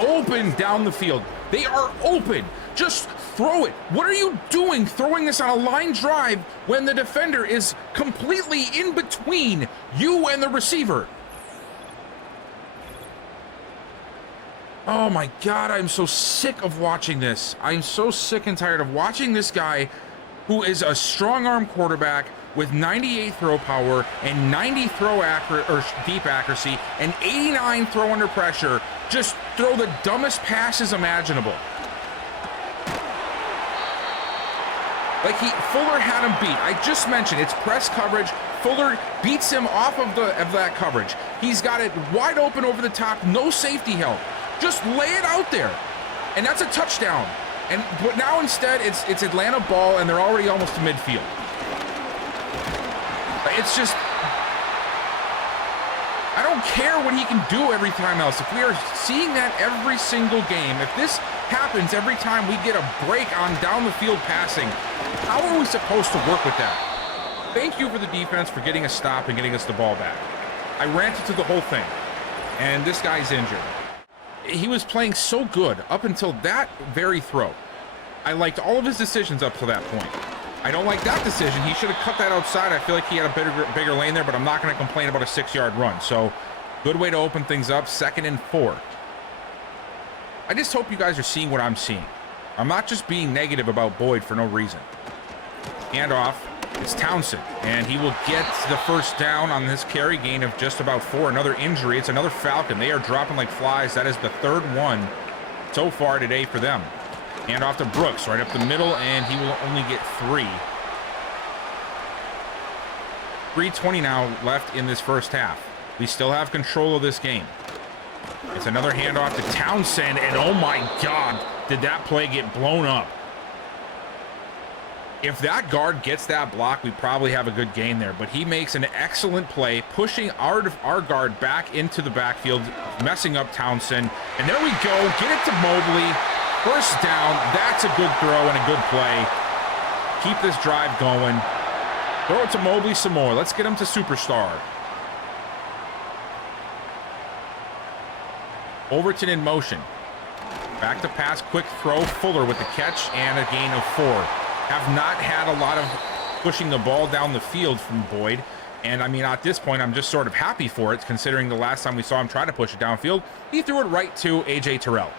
open down the field. They are open. Just throw it. What are you doing throwing this on a line drive when the defender is completely in between you and the receiver? Oh my God, I'm so sick of watching this. I'm so sick and tired of watching this guy who is a strong arm quarterback with 98 throw power and 90 throw deep accuracy and 89 throw under pressure, just throw the dumbest passes imaginable. Like Fuller had him beat. I just mentioned it's press coverage. Fuller beats him off of that coverage. He's got it wide open over the top, no safety help. Just lay it out there, and that's a touchdown. But now instead it's Atlanta ball, and they're already almost to midfield. It's just, I don't care what he can do every time else. If we are seeing that every single game, if this happens every time we get a break on down the field passing, how are we supposed to work with that? Thank you for the defense for getting a stop and getting us the ball back. I ranted to the whole thing, and this guy's injured. He was playing so good up until that very throw. I liked all of his decisions up to that point. I don't like that decision. He should have cut that outside. I feel like he had a bigger lane there, but I'm not going to complain about a 6-yard run. So good way to open things up. 2nd and 4. I just hope you guys are seeing what I'm seeing. I'm not just being negative about Boyd for no reason. Handoff. It's Townsend, and he will get the first down on this carry gain of just about 4. Another injury. It's another Falcon. They are dropping like flies. That is the 3rd one so far today for them. Hand off to Brooks right up the middle, and he will only get 3. 3:20 now left in this first half. We still have control of this game. It's another handoff to Townsend, and oh my God, did that play get blown up. If that guard gets that block, we probably have a good game there, but he makes an excellent play, pushing our guard back into the backfield, messing up Townsend, and there we go, get it to Mobley. First down. That's a good throw and a good play. Keep this drive going. Throw it to Mobley some more. Let's get him to superstar. Overton in motion. Back to pass, quick throw. Fuller with the catch and a gain of 4. Have not had a lot of pushing the ball down the field from Boyd. And I mean, at this point, I'm just sort of happy for it, considering the last time we saw him try to push it downfield, he threw it right to A.J. Terrell.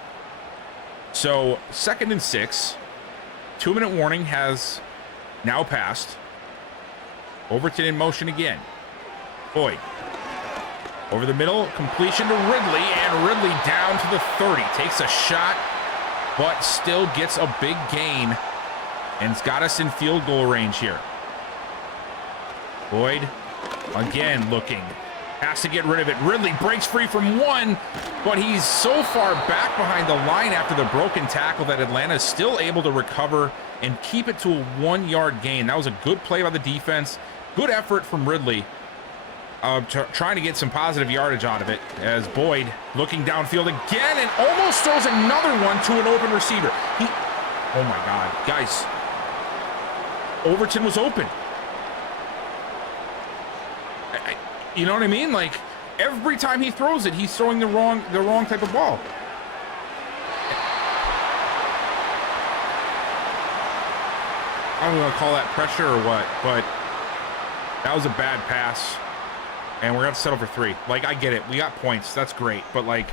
So 2nd and 6. 2-minute warning has now passed. Overton in motion again. Boyd. Over the middle, completion to Ridley, and Ridley down to the 30. Takes a shot, but still gets a big gain, and it's got us in field goal range here. Boyd, again looking. Has to get rid of it. Ridley breaks free from 1, but he's so far back behind the line after the broken tackle that Atlanta is still able to recover and keep it to a 1-yard gain. That was a good play by the defense. Good effort from Ridley, trying to get some positive yardage out of it, as Boyd looking downfield again and almost throws another one to an open receiver. Oh my God, guys. Overton was open. You know what I mean? Like, every time he throws it, he's throwing the wrong type of ball. I don't know if I call that pressure or what, but that was a bad pass, and we're gonna have to settle for 3. Like, I get it, we got points, that's great, but like,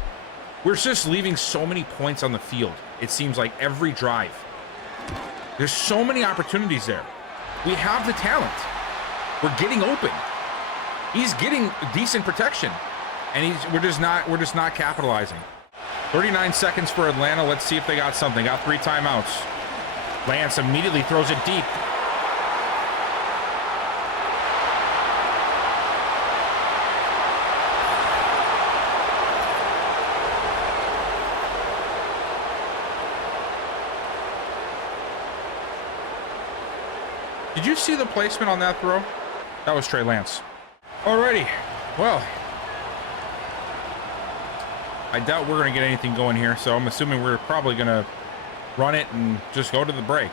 we're just leaving so many points on the field. It seems like every drive. There's so many opportunities there. We have the talent. We're getting open. He's getting decent protection, and we're just not capitalizing. 39 seconds for Atlanta. Let's see if they got something. Got 3 timeouts. Lance immediately throws it deep. Did you see the placement on that throw? That was Trey Lance. Alrighty, well, I doubt we're going to get anything going here, so I'm assuming we're probably going to run it and just go to the break.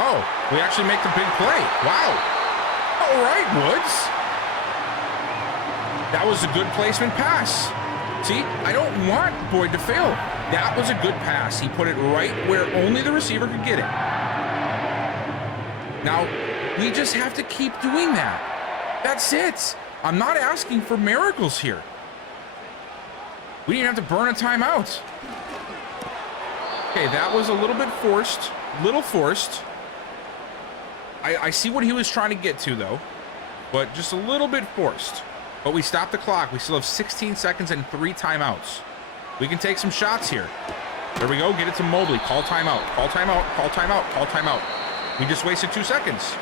Oh, we actually make the big play. Wow. All right, Woods. That was a good placement pass. See, I don't want Boyd to fail. That was a good pass. He put it right where only the receiver could get it. Now, we just have to keep doing that. That's it. I'm not asking for miracles here. We didn't have to burn a timeout. Okay, that was a little bit forced. Little forced. I see what he was trying to get to, though. But just a little bit forced. But we stopped the clock. We still have 16 seconds and 3 timeouts. We can take some shots here. There we go. Get it to Mobley. Call timeout. Call timeout. Call timeout. Call timeout. We just wasted 2 seconds.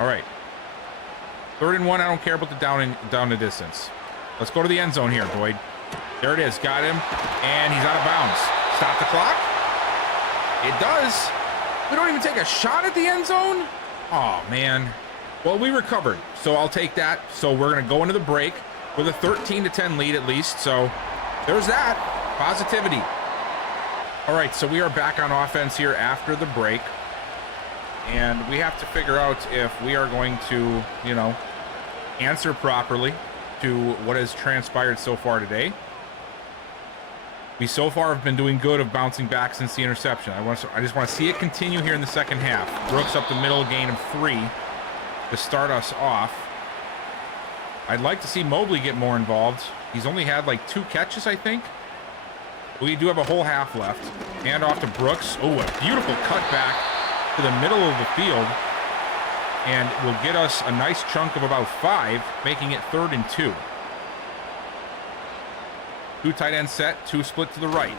All right. 3rd and 1. I don't care about the down the distance. Let's go to the end zone here, Boyd. There it is. Got him. And he's out of bounds. Stop the clock. It does. We don't even take a shot at the end zone. Oh, man. Well, we recovered, so I'll take that. So we're going to go into the break with a 13-10 lead at least. So there's that. Positivity. All right, so we are back on offense here after the break. And we have to figure out if we are going to, you know, answer properly to what has transpired so far today. We so far have been doing good of bouncing back since the interception. I just want to see it continue here in the second half. Brooks up the middle, gain of 3 to start us off. I'd like to see Mobley get more involved. He's only had like 2 catches, I think. We do have a whole half left. Hand off to Brooks. Oh, a beautiful cutback to the middle of the field. And will get us a nice chunk of about 5, making it 3rd and 2. 2 tight end set, 2 split to the right.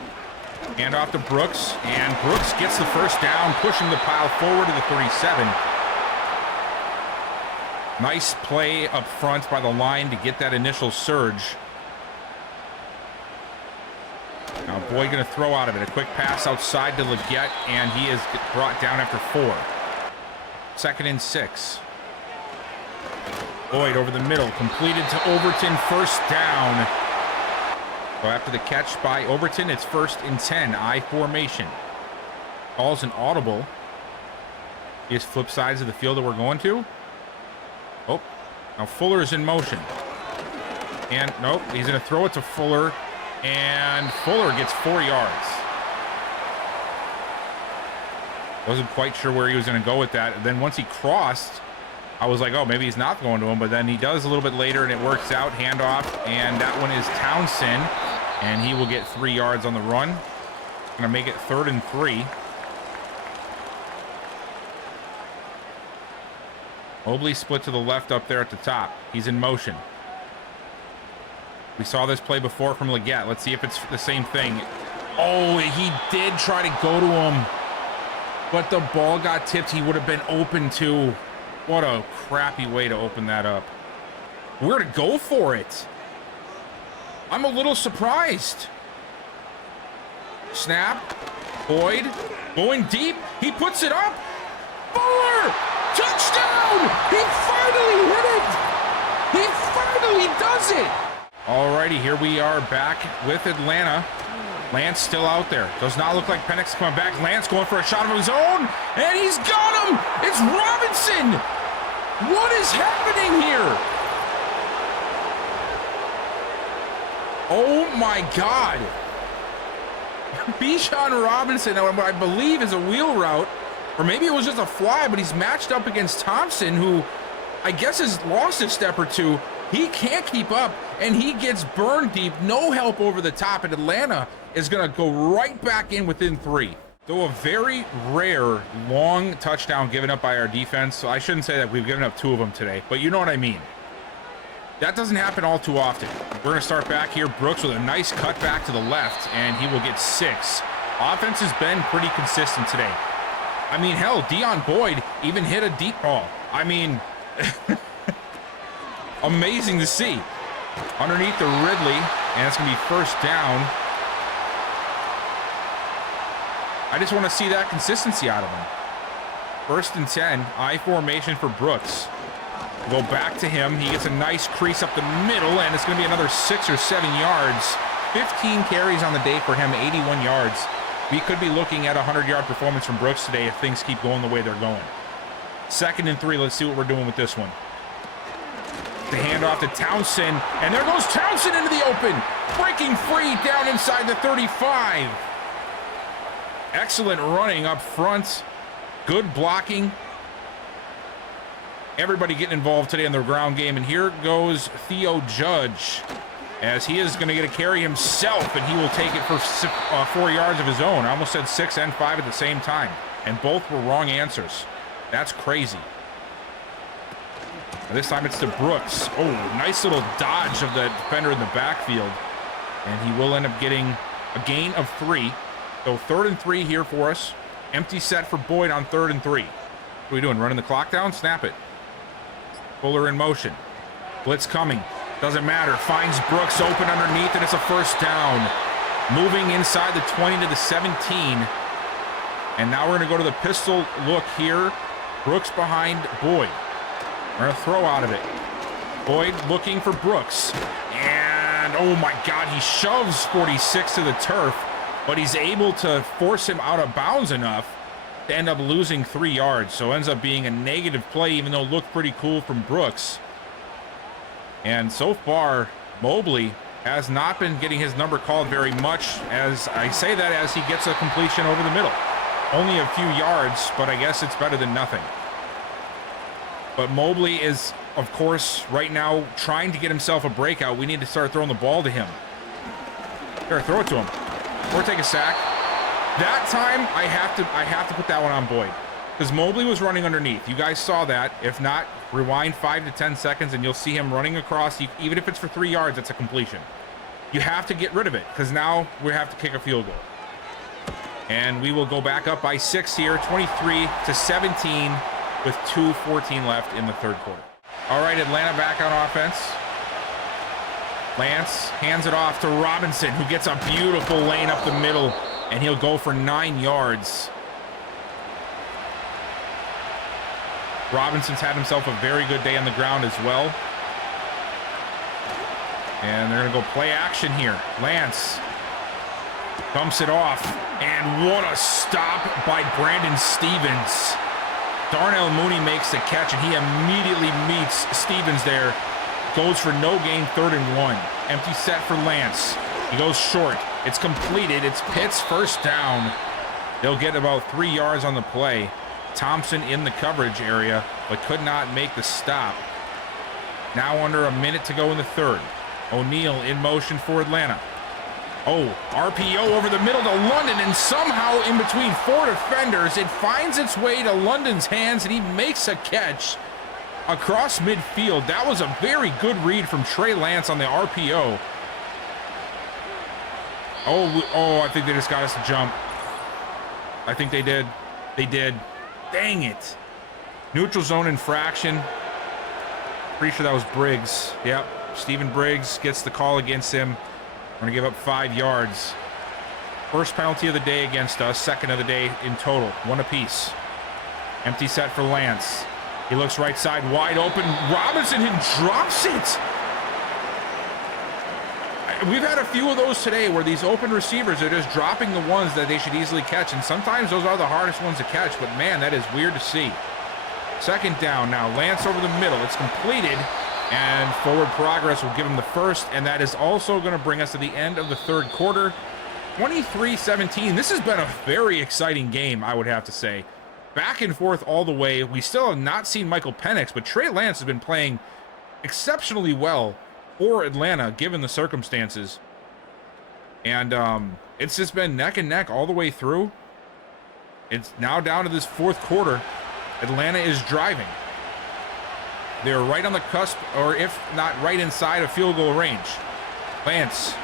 Hand off to Brooks, and Brooks gets the first down, pushing the pile forward to the 37. Nice play up front by the line to get that initial surge. Now Boyd going to throw out of it. A quick pass outside to Leggett, and he is brought down after 4. 2nd and 6. Boyd over the middle, completed to Overton, first down. So after the catch by Overton, it's 1st and 10, I formation. Calls an audible. Here's flip sides of the field that we're going to. Oh, now Fuller is in motion. And nope, he's going to throw it to Fuller. And Fuller gets 4 yards. Wasn't quite sure where he was going to go with that. And then once he crossed, I was like, oh, maybe he's not going to him. But then he does a little bit later, and it works out. Handoff, and that one is Townsend. And he will get 3 yards on the run. Going to make it 3rd and 3. Mobley split to the left up there at the top. He's in motion. We saw this play before from Leggett. Let's see if it's the same thing. Oh, he did try to go to him, but the ball got tipped. He would have been open to. What a crappy way to open that up. We're to go for it. I'm a little surprised. Snap. Boyd going deep. He puts it up. Fuller! Touchdown! He finally hit it! He finally does it! Alrighty, here we are back with Atlanta. Lance still out there. Does not look like Penix coming back. Lance going for a shot of his own, and he's got him! It's Robinson! What is happening here? Oh my God. Bijan Robinson, what I believe is a wheel route, or maybe it was just a fly, but he's matched up against Thompson, who I guess has lost a step or two. He can't keep up, and he gets burned deep. No help over the top, and Atlanta is going to go right back in within 3. So a very rare long touchdown given up by our defense. So I shouldn't say that we've given up 2 of them today, but you know what I mean. That doesn't happen all too often. We're going to start back here. Brooks with a nice cut back to the left, and he will get 6. Offense has been pretty consistent today. I mean, hell, Deion Boyd even hit a deep ball. I mean, amazing to see. Underneath the Ridley, and it's going to be first down. I just want to see that consistency out of him. 1st and 10, I formation for Brooks. Go back to him. He gets a nice crease up the middle, and it's going to be another 6 or 7 yards. 15 carries on the day for him, 81 yards. We could be looking at a 100-yard performance from Brooks today if things keep going the way they're going. 2nd and 3. Let's see what we're doing with this one. The handoff to Townsend, and there goes Townsend into the open, breaking free down inside the 35. Excellent running up front, good blocking. Everybody getting involved today in the ground game, and here goes Theo Judge, as he is going to get a carry himself, and he will take it for 4 yards of his own. I almost said 6 and 5 at the same time, and both were wrong answers. That's crazy. This time it's to Brooks. Oh, nice little dodge of the defender in the backfield. And he will end up getting a gain of 3. So 3rd and 3 here for us. Empty set for Boyd on 3rd and 3. What are we doing? Running the clock down? Snap it. Fuller in motion. Blitz coming. Doesn't matter. Finds Brooks open underneath, and it's a 1st down. Moving inside the 20 to the 17. And now we're going to go to the pistol look here. Brooks behind Boyd. We're going to throw out of it. Boyd looking for Brooks. And, oh my God, he shoves 46 to the turf, but he's able to force him out of bounds enough to end up losing 3 yards. So ends up being a negative play, even though it looked pretty cool from Brooks. And so far, Mobley has not been getting his number called very much, as I say that as he gets a completion over the middle. Only a few yards, but I guess it's better than nothing. But Mobley is, of course, right now trying to get himself a breakout. We need to start throwing the ball to him. Here, throw it to him. Or take a sack. That time, I have to put that one on Boyd. Because Mobley was running underneath. You guys saw that. If not, rewind 5 to 10 seconds and you'll see him running across. Even if it's for 3 yards, it's a completion. You have to get rid of it, because now we have to kick a field goal. And we will go back up by 6 here, 23 to 17. With 2:14 left in the 3rd quarter. All right, Atlanta back on offense. Lance hands it off to Robinson, who gets a beautiful lane up the middle, and he'll go for 9 yards. Robinson's had himself a very good day on the ground as well. And they're going to go play action here. Lance dumps it off, and what a stop by Brandon Stevens. Darnell Mooney makes the catch, and he immediately meets Stevens there. Goes for no gain, 3rd and 1. Empty set for Lance. He goes short. It's completed. It's Pitt's 1st down. They'll get about 3 yards on the play. Thompson in the coverage area, but could not make the stop. Now under a minute to go in the 3rd. O'Neal in motion for Atlanta. Oh, RPO over the middle to London, and somehow in between 4 defenders, it finds its way to London's hands, and he makes a catch across midfield. That was a very good read from Trey Lance on the RPO. Oh, I think they just got us to jump. I think they did. They did. Dang it. Neutral zone infraction. Pretty sure that was Briggs. Yep, Stephen Briggs gets the call against him. We're going to give up 5 yards. 1st penalty of the day against us. 2nd of the day in total. 1 apiece. Empty set for Lance. He looks right side, wide open. Robinson drops it. We've had a few of those today where these open receivers are just dropping the ones that they should easily catch. And sometimes those are the hardest ones to catch. But, man, that is weird to see. 2nd down now. Lance over the middle. It's completed. And forward progress will give him the 1st, and that is also going to bring us to the end of the 3rd quarter. 23-17. This has been a very exciting game, I would have to say. Back and forth all the way. We still have not seen Michael Penix, but Trey Lance has been playing exceptionally well for Atlanta, given the circumstances. And it's just been neck and neck all the way through. It's now down to this 4th quarter. Atlanta is driving. They're right on the cusp, or if not right inside of field goal range. Lance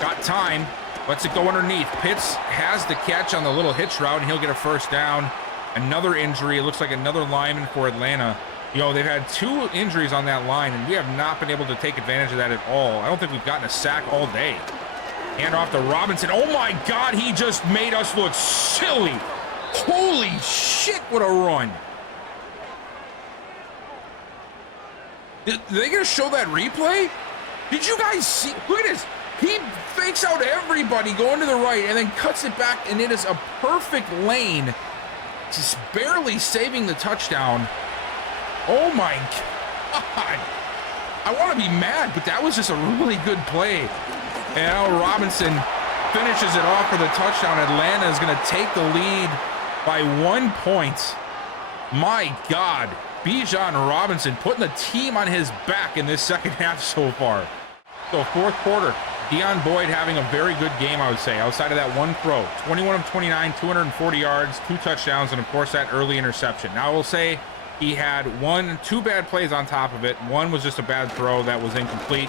got time, lets it go underneath. Pitts has the catch on the little hitch route, and he'll get a 1st down. Another injury. It looks like another lineman for Atlanta. You know, they've had 2 injuries on that line, and we have not been able to take advantage of that at all. I don't think we've gotten a sack all day. Hand off to Robinson. Oh my God, he just made us look silly. Holy shit, what a run. Are they going to show that replay? Did you guys see? Look at this. He fakes out everybody going to the right and then cuts it back, and it is a perfect lane just barely saving the touchdown. Oh my God. I want to be mad, but that was just a really good play. And now Robinson finishes it off for the touchdown. Atlanta is going to take the lead by 1 point. My God, Bijan Robinson putting the team on his back in this second half so far. So fourth quarter, Deion Boyd having a very good game, I would say, outside of that one throw. 21 of 29, 240 yards, 2 touchdowns, and of course that early interception. Now I will say he had two bad plays on top of it. One was just a bad throw that was incomplete.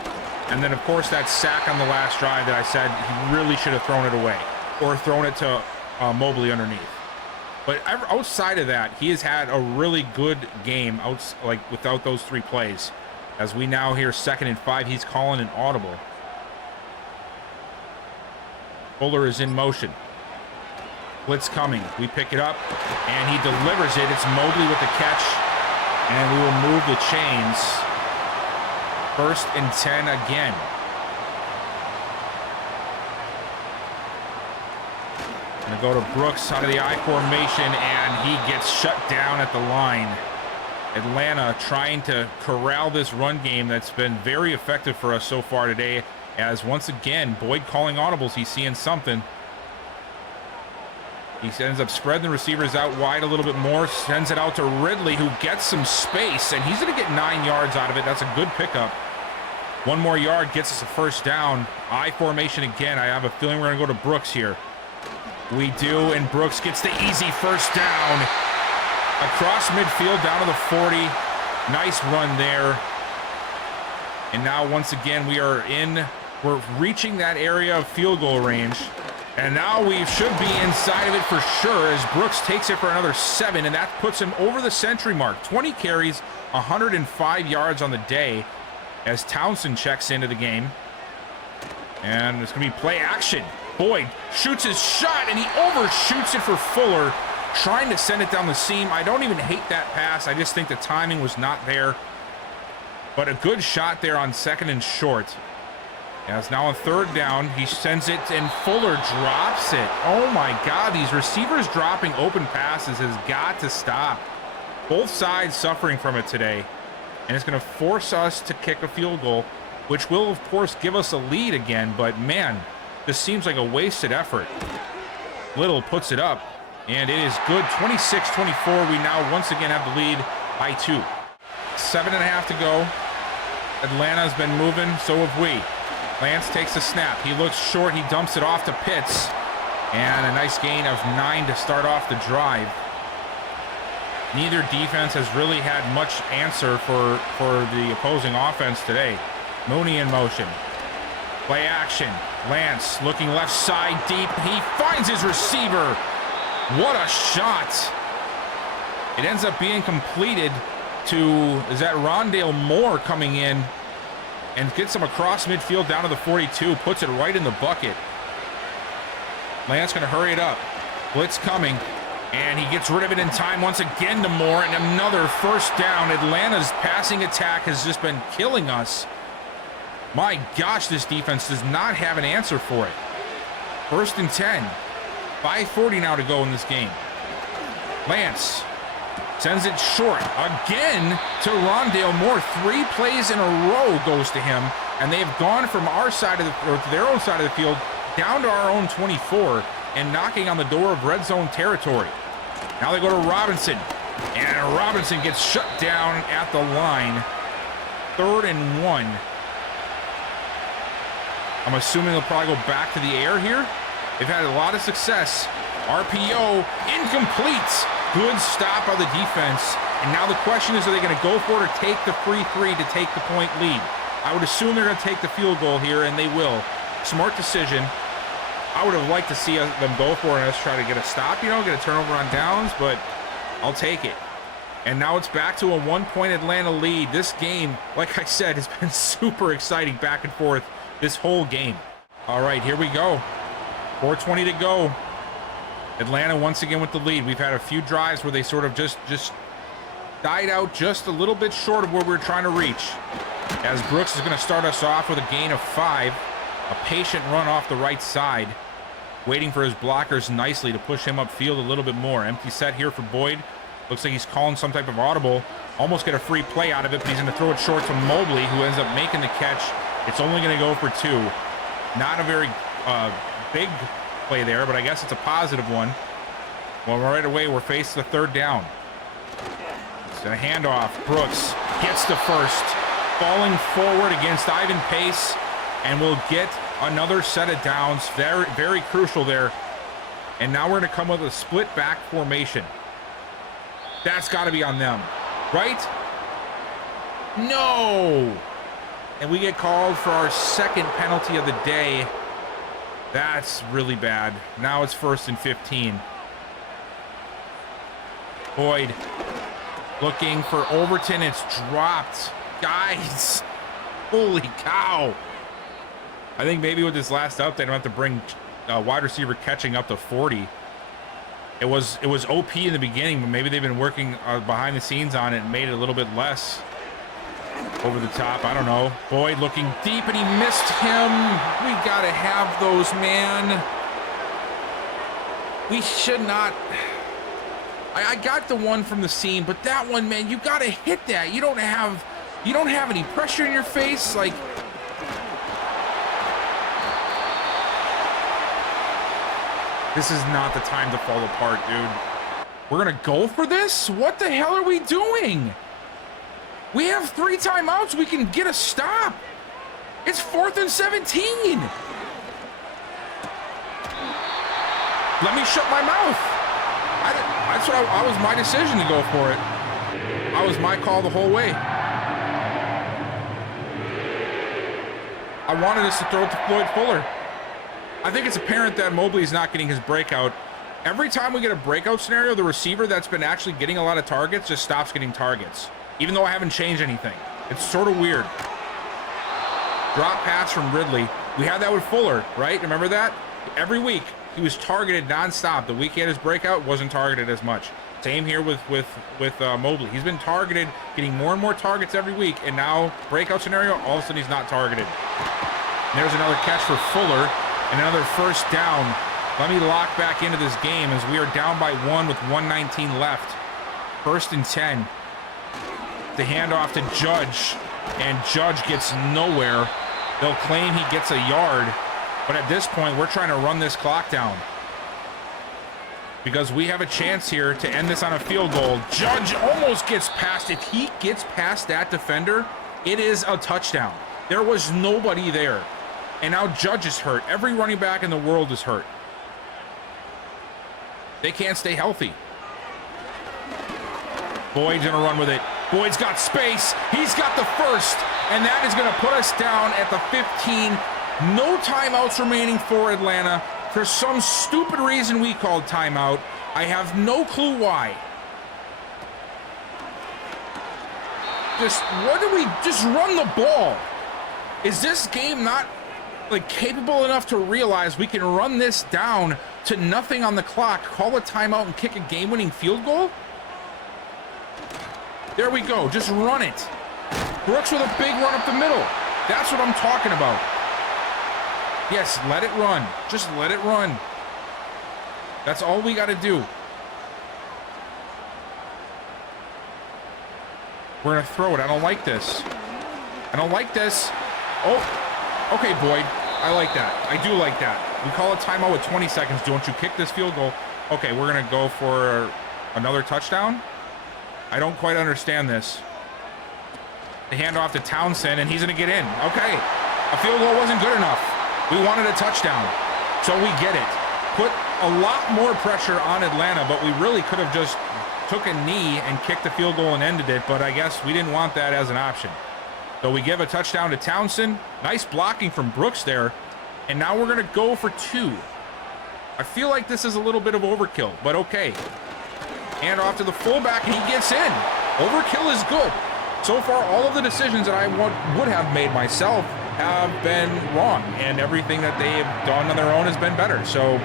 And then of course that sack on the last drive that I said he really should have thrown it away or thrown it to Mobley underneath. But outside of that, he has had a really good game without those 3 plays. As we now hear 2nd and 5, he's calling an audible. Fuller is in motion. Blitz coming. We pick it up, and he delivers it. It's Mobley with the catch, and we will move the chains. 1st and 10 again. Gonna go to Brooks out of the I formation, and he gets shut down at the line. Atlanta trying to corral this run game that's been very effective for us so far today, as once again, Boyd calling audibles. He's seeing something. He ends up spreading the receivers out wide a little bit more, sends it out to Ridley, who gets some space, and he's going to get 9 yards out of it. That's a good pickup. 1 more yard gets us a 1st down. I formation again. I have a feeling we're going to go to Brooks here. We do, and Brooks gets the easy 1st down. Across midfield, down to the 40. Nice run there. And now, once again, we're reaching that area of field goal range. And now we should be inside of it for sure, as Brooks takes it for another 7, and that puts him over the century mark. 20 carries, 105 yards on the day, as Townsend checks into the game. And it's going to be play action. Boyd shoots his shot, and he overshoots it for Fuller, trying to send it down the seam. I don't even hate that pass. I just think the timing was not there. But a good shot there on 2nd and short. As now on 3rd down, he sends it, and Fuller drops it. Oh my God, these receivers dropping open passes has got to stop. Both sides suffering from it today. And it's going to force us to kick a field goal, which will, of course, give us a lead again. But man, this seems like a wasted effort. Little puts it up, and it is good. 26-24. We now once again have the lead by 2. 7.5 to go. Atlanta's been moving, so have we. Lance takes a snap. He looks short. He dumps it off to Pitts. And a nice gain of 9 to start off the drive. Neither defense has really had much answer for the opposing offense today. Mooney in motion. Play action. Lance looking left side deep. He finds his receiver. What a shot. It ends up being completed to, is that Rondale Moore coming in and gets him across midfield down to the 42, puts it right in the bucket. Lance going to hurry it up. Blitz coming, and he gets rid of it in time once again to Moore, and another 1st down. Atlanta's passing attack has just been killing us. My gosh, this defense does not have an answer for it. 1st and 10. 5:40 now to go in this game. Lance sends it short again to Rondale Moore. 3 plays in a row goes to him, and they've gone from our side of the, or their own side of the field down to our own 24 and knocking on the door of red zone territory. Now they go to Robinson, and Robinson gets shut down at the line. 3rd and 1. I'm assuming they'll probably go back to the air here. They've had a lot of success. RPO, incomplete. Good stop by the defense. And now the question is, are they going to go for it or take the free 3 to take the point lead? I would assume they're going to take the field goal here, and they will. Smart decision. I would have liked to see them go for it and us try to get a stop, get a turnover on downs, but I'll take it. And now it's back to a 1-point Atlanta lead. This game, like I said, has been super exciting back and forth this whole game. All right, here we go. 4:20 to go. Atlanta once again with the lead. We've had a few drives where they sort of just died out just a little bit short of where we were trying to reach. As Brooks is going to start us off with a gain of 5. A patient run off the right side. waiting for his blockers nicely to push him upfield a little bit more. Empty set here for Boyd. Looks like he's calling some type of audible. Almost get a free play out of it, but he's going to throw it short to Mobley, who ends up making the catch. It's only going to go for 2. Not a very big play there, but I guess it's a positive one. Well, right away, we're faced the 3rd down. It's a handoff. Brooks gets to first, falling forward against Ivan Pace, and we'll get another set of downs. Very, very crucial there. And now we're going to come with a split back formation. That's got to be on them, right? No! And we get called for our 2nd penalty of the day. That's really bad. Now it's 1st and 15. Boyd looking for Overton. It's dropped. Guys, holy cow. I think maybe with this last update, I'm going to have to bring wide receiver catching up to 40. It was OP in the beginning, but maybe they've been working behind the scenes on it and made it a little bit less over the top. I don't know. Boyd looking deep, and he missed him. We got to have those, man. We should not. I got the one from the seam, but that one, man, you got to hit that. You don't have any pressure in your face. Like, this is not the time to fall apart, dude. We're going to go for this? What the hell are we doing? We have 3 timeouts. We can get a stop. It's 4th and 17. Let me shut my mouth. That's what I was my decision to go for it. I was my call the whole way. I wanted us to throw it to Floyd Fuller. I think it's apparent that Mobley's not getting his breakout. Every time we get a breakout scenario, the receiver that's been actually getting a lot of targets just stops getting targets, even though I haven't changed anything. It's sort of weird. Drop pass from Ridley. We had that with Fuller, right? Remember that? Every week, he was targeted nonstop. The week he had his breakout, wasn't targeted as much. Same here with Mobley. He's been targeted, getting more and more targets every week, and now breakout scenario, all of a sudden he's not targeted. And there's another catch for Fuller, and another 1st down. Let me lock back into this game as we are down by 1 with 1:19 left. 1st and 10. The handoff to Judge, and Judge gets nowhere. They'll claim he gets a yard, but at this point, we're trying to run this clock down because we have a chance here to end this on a field goal. Judge almost gets past. If he gets past that defender, it is a touchdown. There was nobody there. And now Judge is hurt. Every running back in the world is hurt. They can't stay healthy. Boyd's gonna run with it. Boyd's got space. He's got the 1st, and that is gonna put us down at the 15. No timeouts remaining for Atlanta. For some stupid reason, we called timeout. I have no clue why. Just run the ball. Is this game not capable enough to realize we can run this down to nothing on the clock, call a timeout, and kick a game-winning field goal? There we go. Just run it. Brooks with a big run up the middle. That's what I'm talking about. Yes, let it run. Just let it run. That's all we got to do. We're going to throw it. I don't like this. I don't like this. Oh, okay, Boyd. I like that. I do like that. We call a timeout with 20 seconds. Don't you kick this field goal. Okay, we're going to go for another touchdown. I don't quite understand this. The handoff to Townsend, and he's going to get in. Okay, a field goal wasn't good enough. We wanted a touchdown, so we get it. Put a lot more pressure on Atlanta, but we really could have just took a knee and kicked the field goal and ended it, but I guess we didn't want that as an option. So we give a touchdown to Townsend. Nice blocking from Brooks there. And now we're going to go for 2. I feel like this is a little bit of overkill, but okay. Hand off to the fullback, and he gets in. Overkill is good. So far, all of the decisions that I would have made myself have been wrong, and everything that they've done on their own has been better. So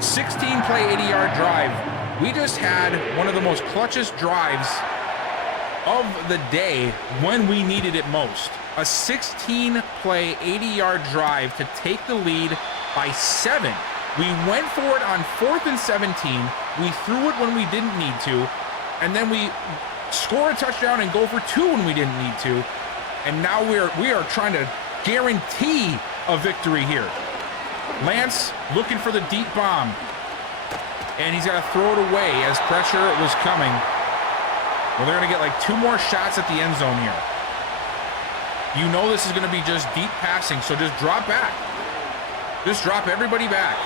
16-play, 80-yard drive. We just had one of the most clutchest drives of the day when we needed it most. A 16-play, 80-yard drive to take the lead by 7. We went for it on 4th and 17. We threw it when we didn't need to. And then we score a touchdown and go for 2 when we didn't need to. And now we are trying to guarantee a victory here. Lance looking for the deep bomb. And he's got to throw it away as pressure was coming. Well, they're going to get like 2 more shots at the end zone here. You know this is going to be just deep passing, so just drop back. Just drop everybody back.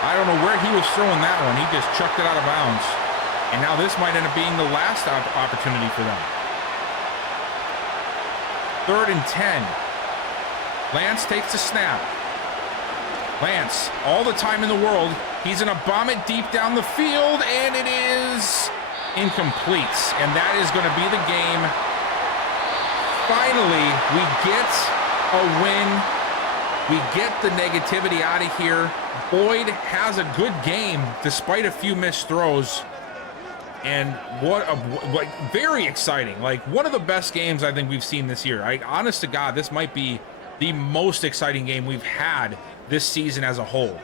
I don't know where he was throwing that one. He just chucked it out of bounds. And now this might end up being the last opportunity for them. 3rd and 10. Lance takes the snap. Lance, all the time in the world. He's going to bomb it deep down the field, and it is incomplete. And that is going to be the game. Finally, we get a win. We get the negativity out of here. Boyd has a good game despite a few missed throws. And what very exciting. Like, one of the best games I think we've seen this year. Honest to God, this might be the most exciting game we've had this season as a whole.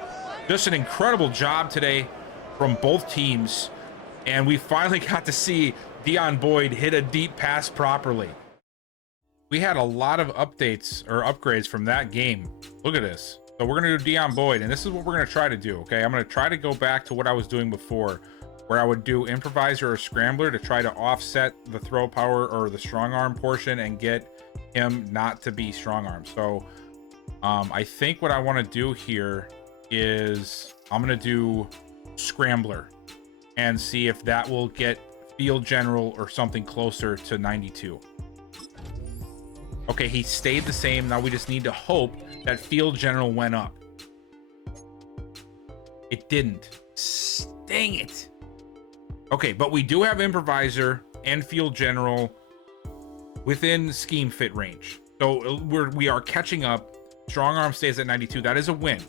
Just an incredible job today from both teams. And we finally got to see Deion Boyd hit a deep pass properly. We had a lot of updates or upgrades from that game. Look at this. So we're going to do Deion Boyd, and this is what we're going to try to do, okay? I'm going to try to go back to what I was doing before, where I would do improviser or scrambler to try to offset the throw power or the strong arm portion and get him not to be strong arm. So I think what I want to do here is I'm going to do scrambler and see if that will get field general or something closer to 92. Okay, he stayed the same. Now we just need to hope that field general went up. It didn't. Dang it. Okay, but we do have improviser and field general within scheme fit range. So we are catching up. Strong arm stays at 92. That is a win.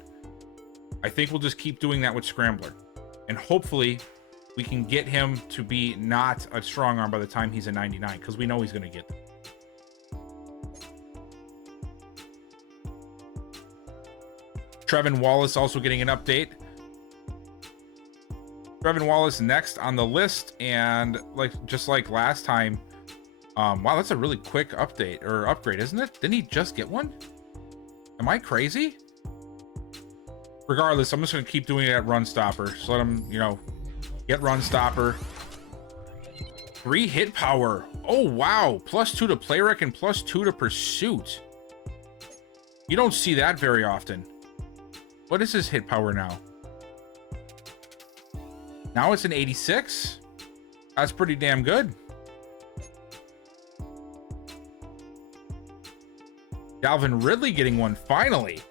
I think we'll just keep doing that with scrambler. And hopefully we can get him to be not a strong arm by the time he's a 99, because we know he's going to get them. Trevin Wallace also getting an update. Trevin Wallace next on the list, and just like last time. Wow, that's a really quick update or upgrade, isn't it? Didn't he just get one? Am I crazy? Regardless, I'm just gonna keep doing it at run stopper. Just let him, get run stopper. 3 hit power. Oh wow, +2 to play rec and +2 to pursuit. You don't see that very often. What is his hit power now? Now it's an 86. That's pretty damn good. Dalvin Ridley getting one finally.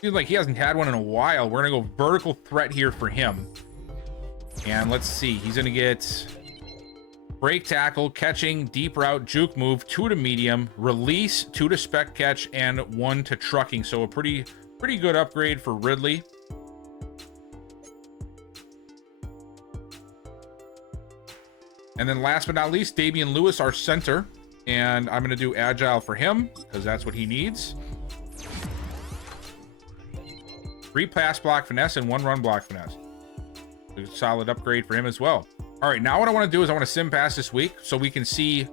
Seems like he hasn't had one in a while. We're gonna go vertical threat here for him. And let's see, he's gonna get break tackle, catching, deep route, juke move, 2 to medium, release, 2 to spec catch, and 1 to trucking. So a pretty good upgrade for Ridley. And then last but not least, Damian Lewis, our center. And I'm going to do agile for him because that's what he needs. 3 pass block finesse and 1 run block finesse. A solid upgrade for him as well. All right, now what I want to do is I want to sim pass this week so we can see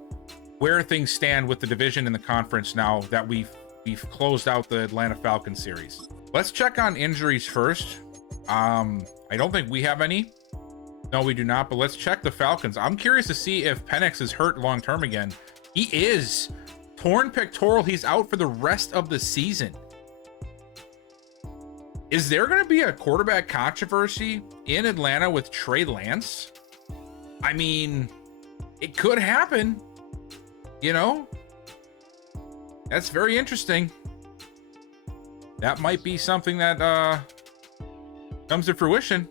where things stand with the division and the conference now that we've closed out the Atlanta Falcons series. Let's check on injuries first. I don't think we have any. No, we do not, but let's check the Falcons. I'm curious to see if Penix is hurt long-term again. He is. Torn pectoral. He's out for the rest of the season. Is there going to be a quarterback controversy in Atlanta with Trey Lance? I mean, it could happen. That's very interesting. That might be something that comes to fruition.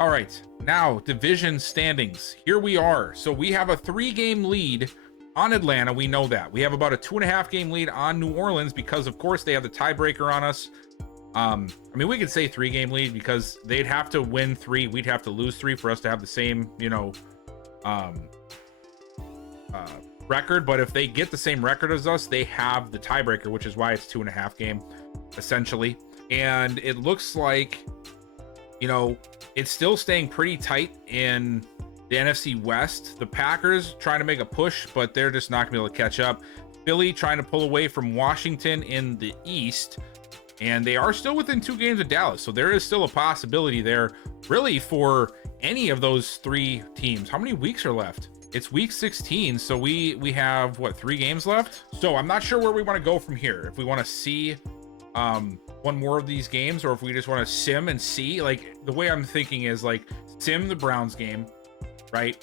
All right, now division standings. Here we are. So we have a 3-game lead on Atlanta. We know that. We have about a 2.5 game lead on New Orleans because, of course, they have the tiebreaker on us. I mean, we could say 3-game lead because they'd have to win 3. We'd have to lose 3 for us to have the same, record. But if they get the same record as us, they have the tiebreaker, which is why it's 2.5 game, essentially. and it looks like, you know, it's still staying pretty tight in the NFC West. The Packers trying to make a push, but they're just not gonna be able to catch up. Philly trying to pull away from Washington in the East, and they are still within 2 games of Dallas, so there is still a possibility there, really, for any of those 3 teams. How many weeks are left? It's week 16, so we have, what, 3 games left? So I'm not sure where we want to go from here. If we want to see one more of these games, or if we just want to sim and see. Like, the way I'm thinking is, like, sim the Browns game, right?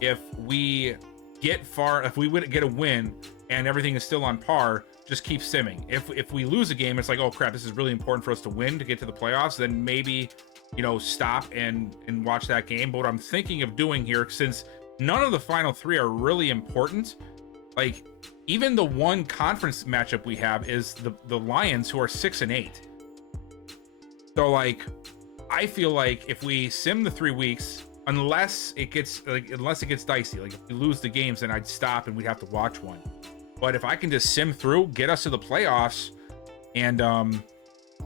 If we get far, if we would get a win and everything is still on par, just keep simming. If we lose a game, it's like, oh crap, this is really important for us to win to get to the playoffs, then maybe, you know, stop and watch that game. But what I'm thinking of doing here, since none of the final 3 are really important, like, even the one conference matchup we have is the Lions, who are 6-8. So, like, I feel like if we sim the 3 weeks, unless it gets dicey, like if we lose the games, then I'd stop and we'd have to watch one. But if I can just sim through, get us to the playoffs, and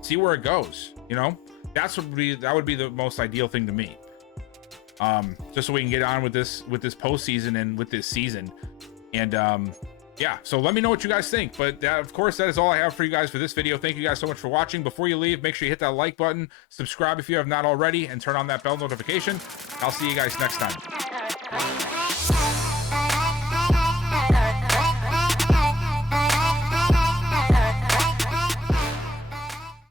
see where it goes, you know, that would be the most ideal thing to me. Just so we can get on with this postseason and with this season. And yeah, so let me know what you guys think. But of course, that is all I have for you guys for this video. Thank you guys so much for watching. Before you leave, make sure you hit that like button, subscribe if you have not already, and turn on that bell notification. I'll see you guys next time.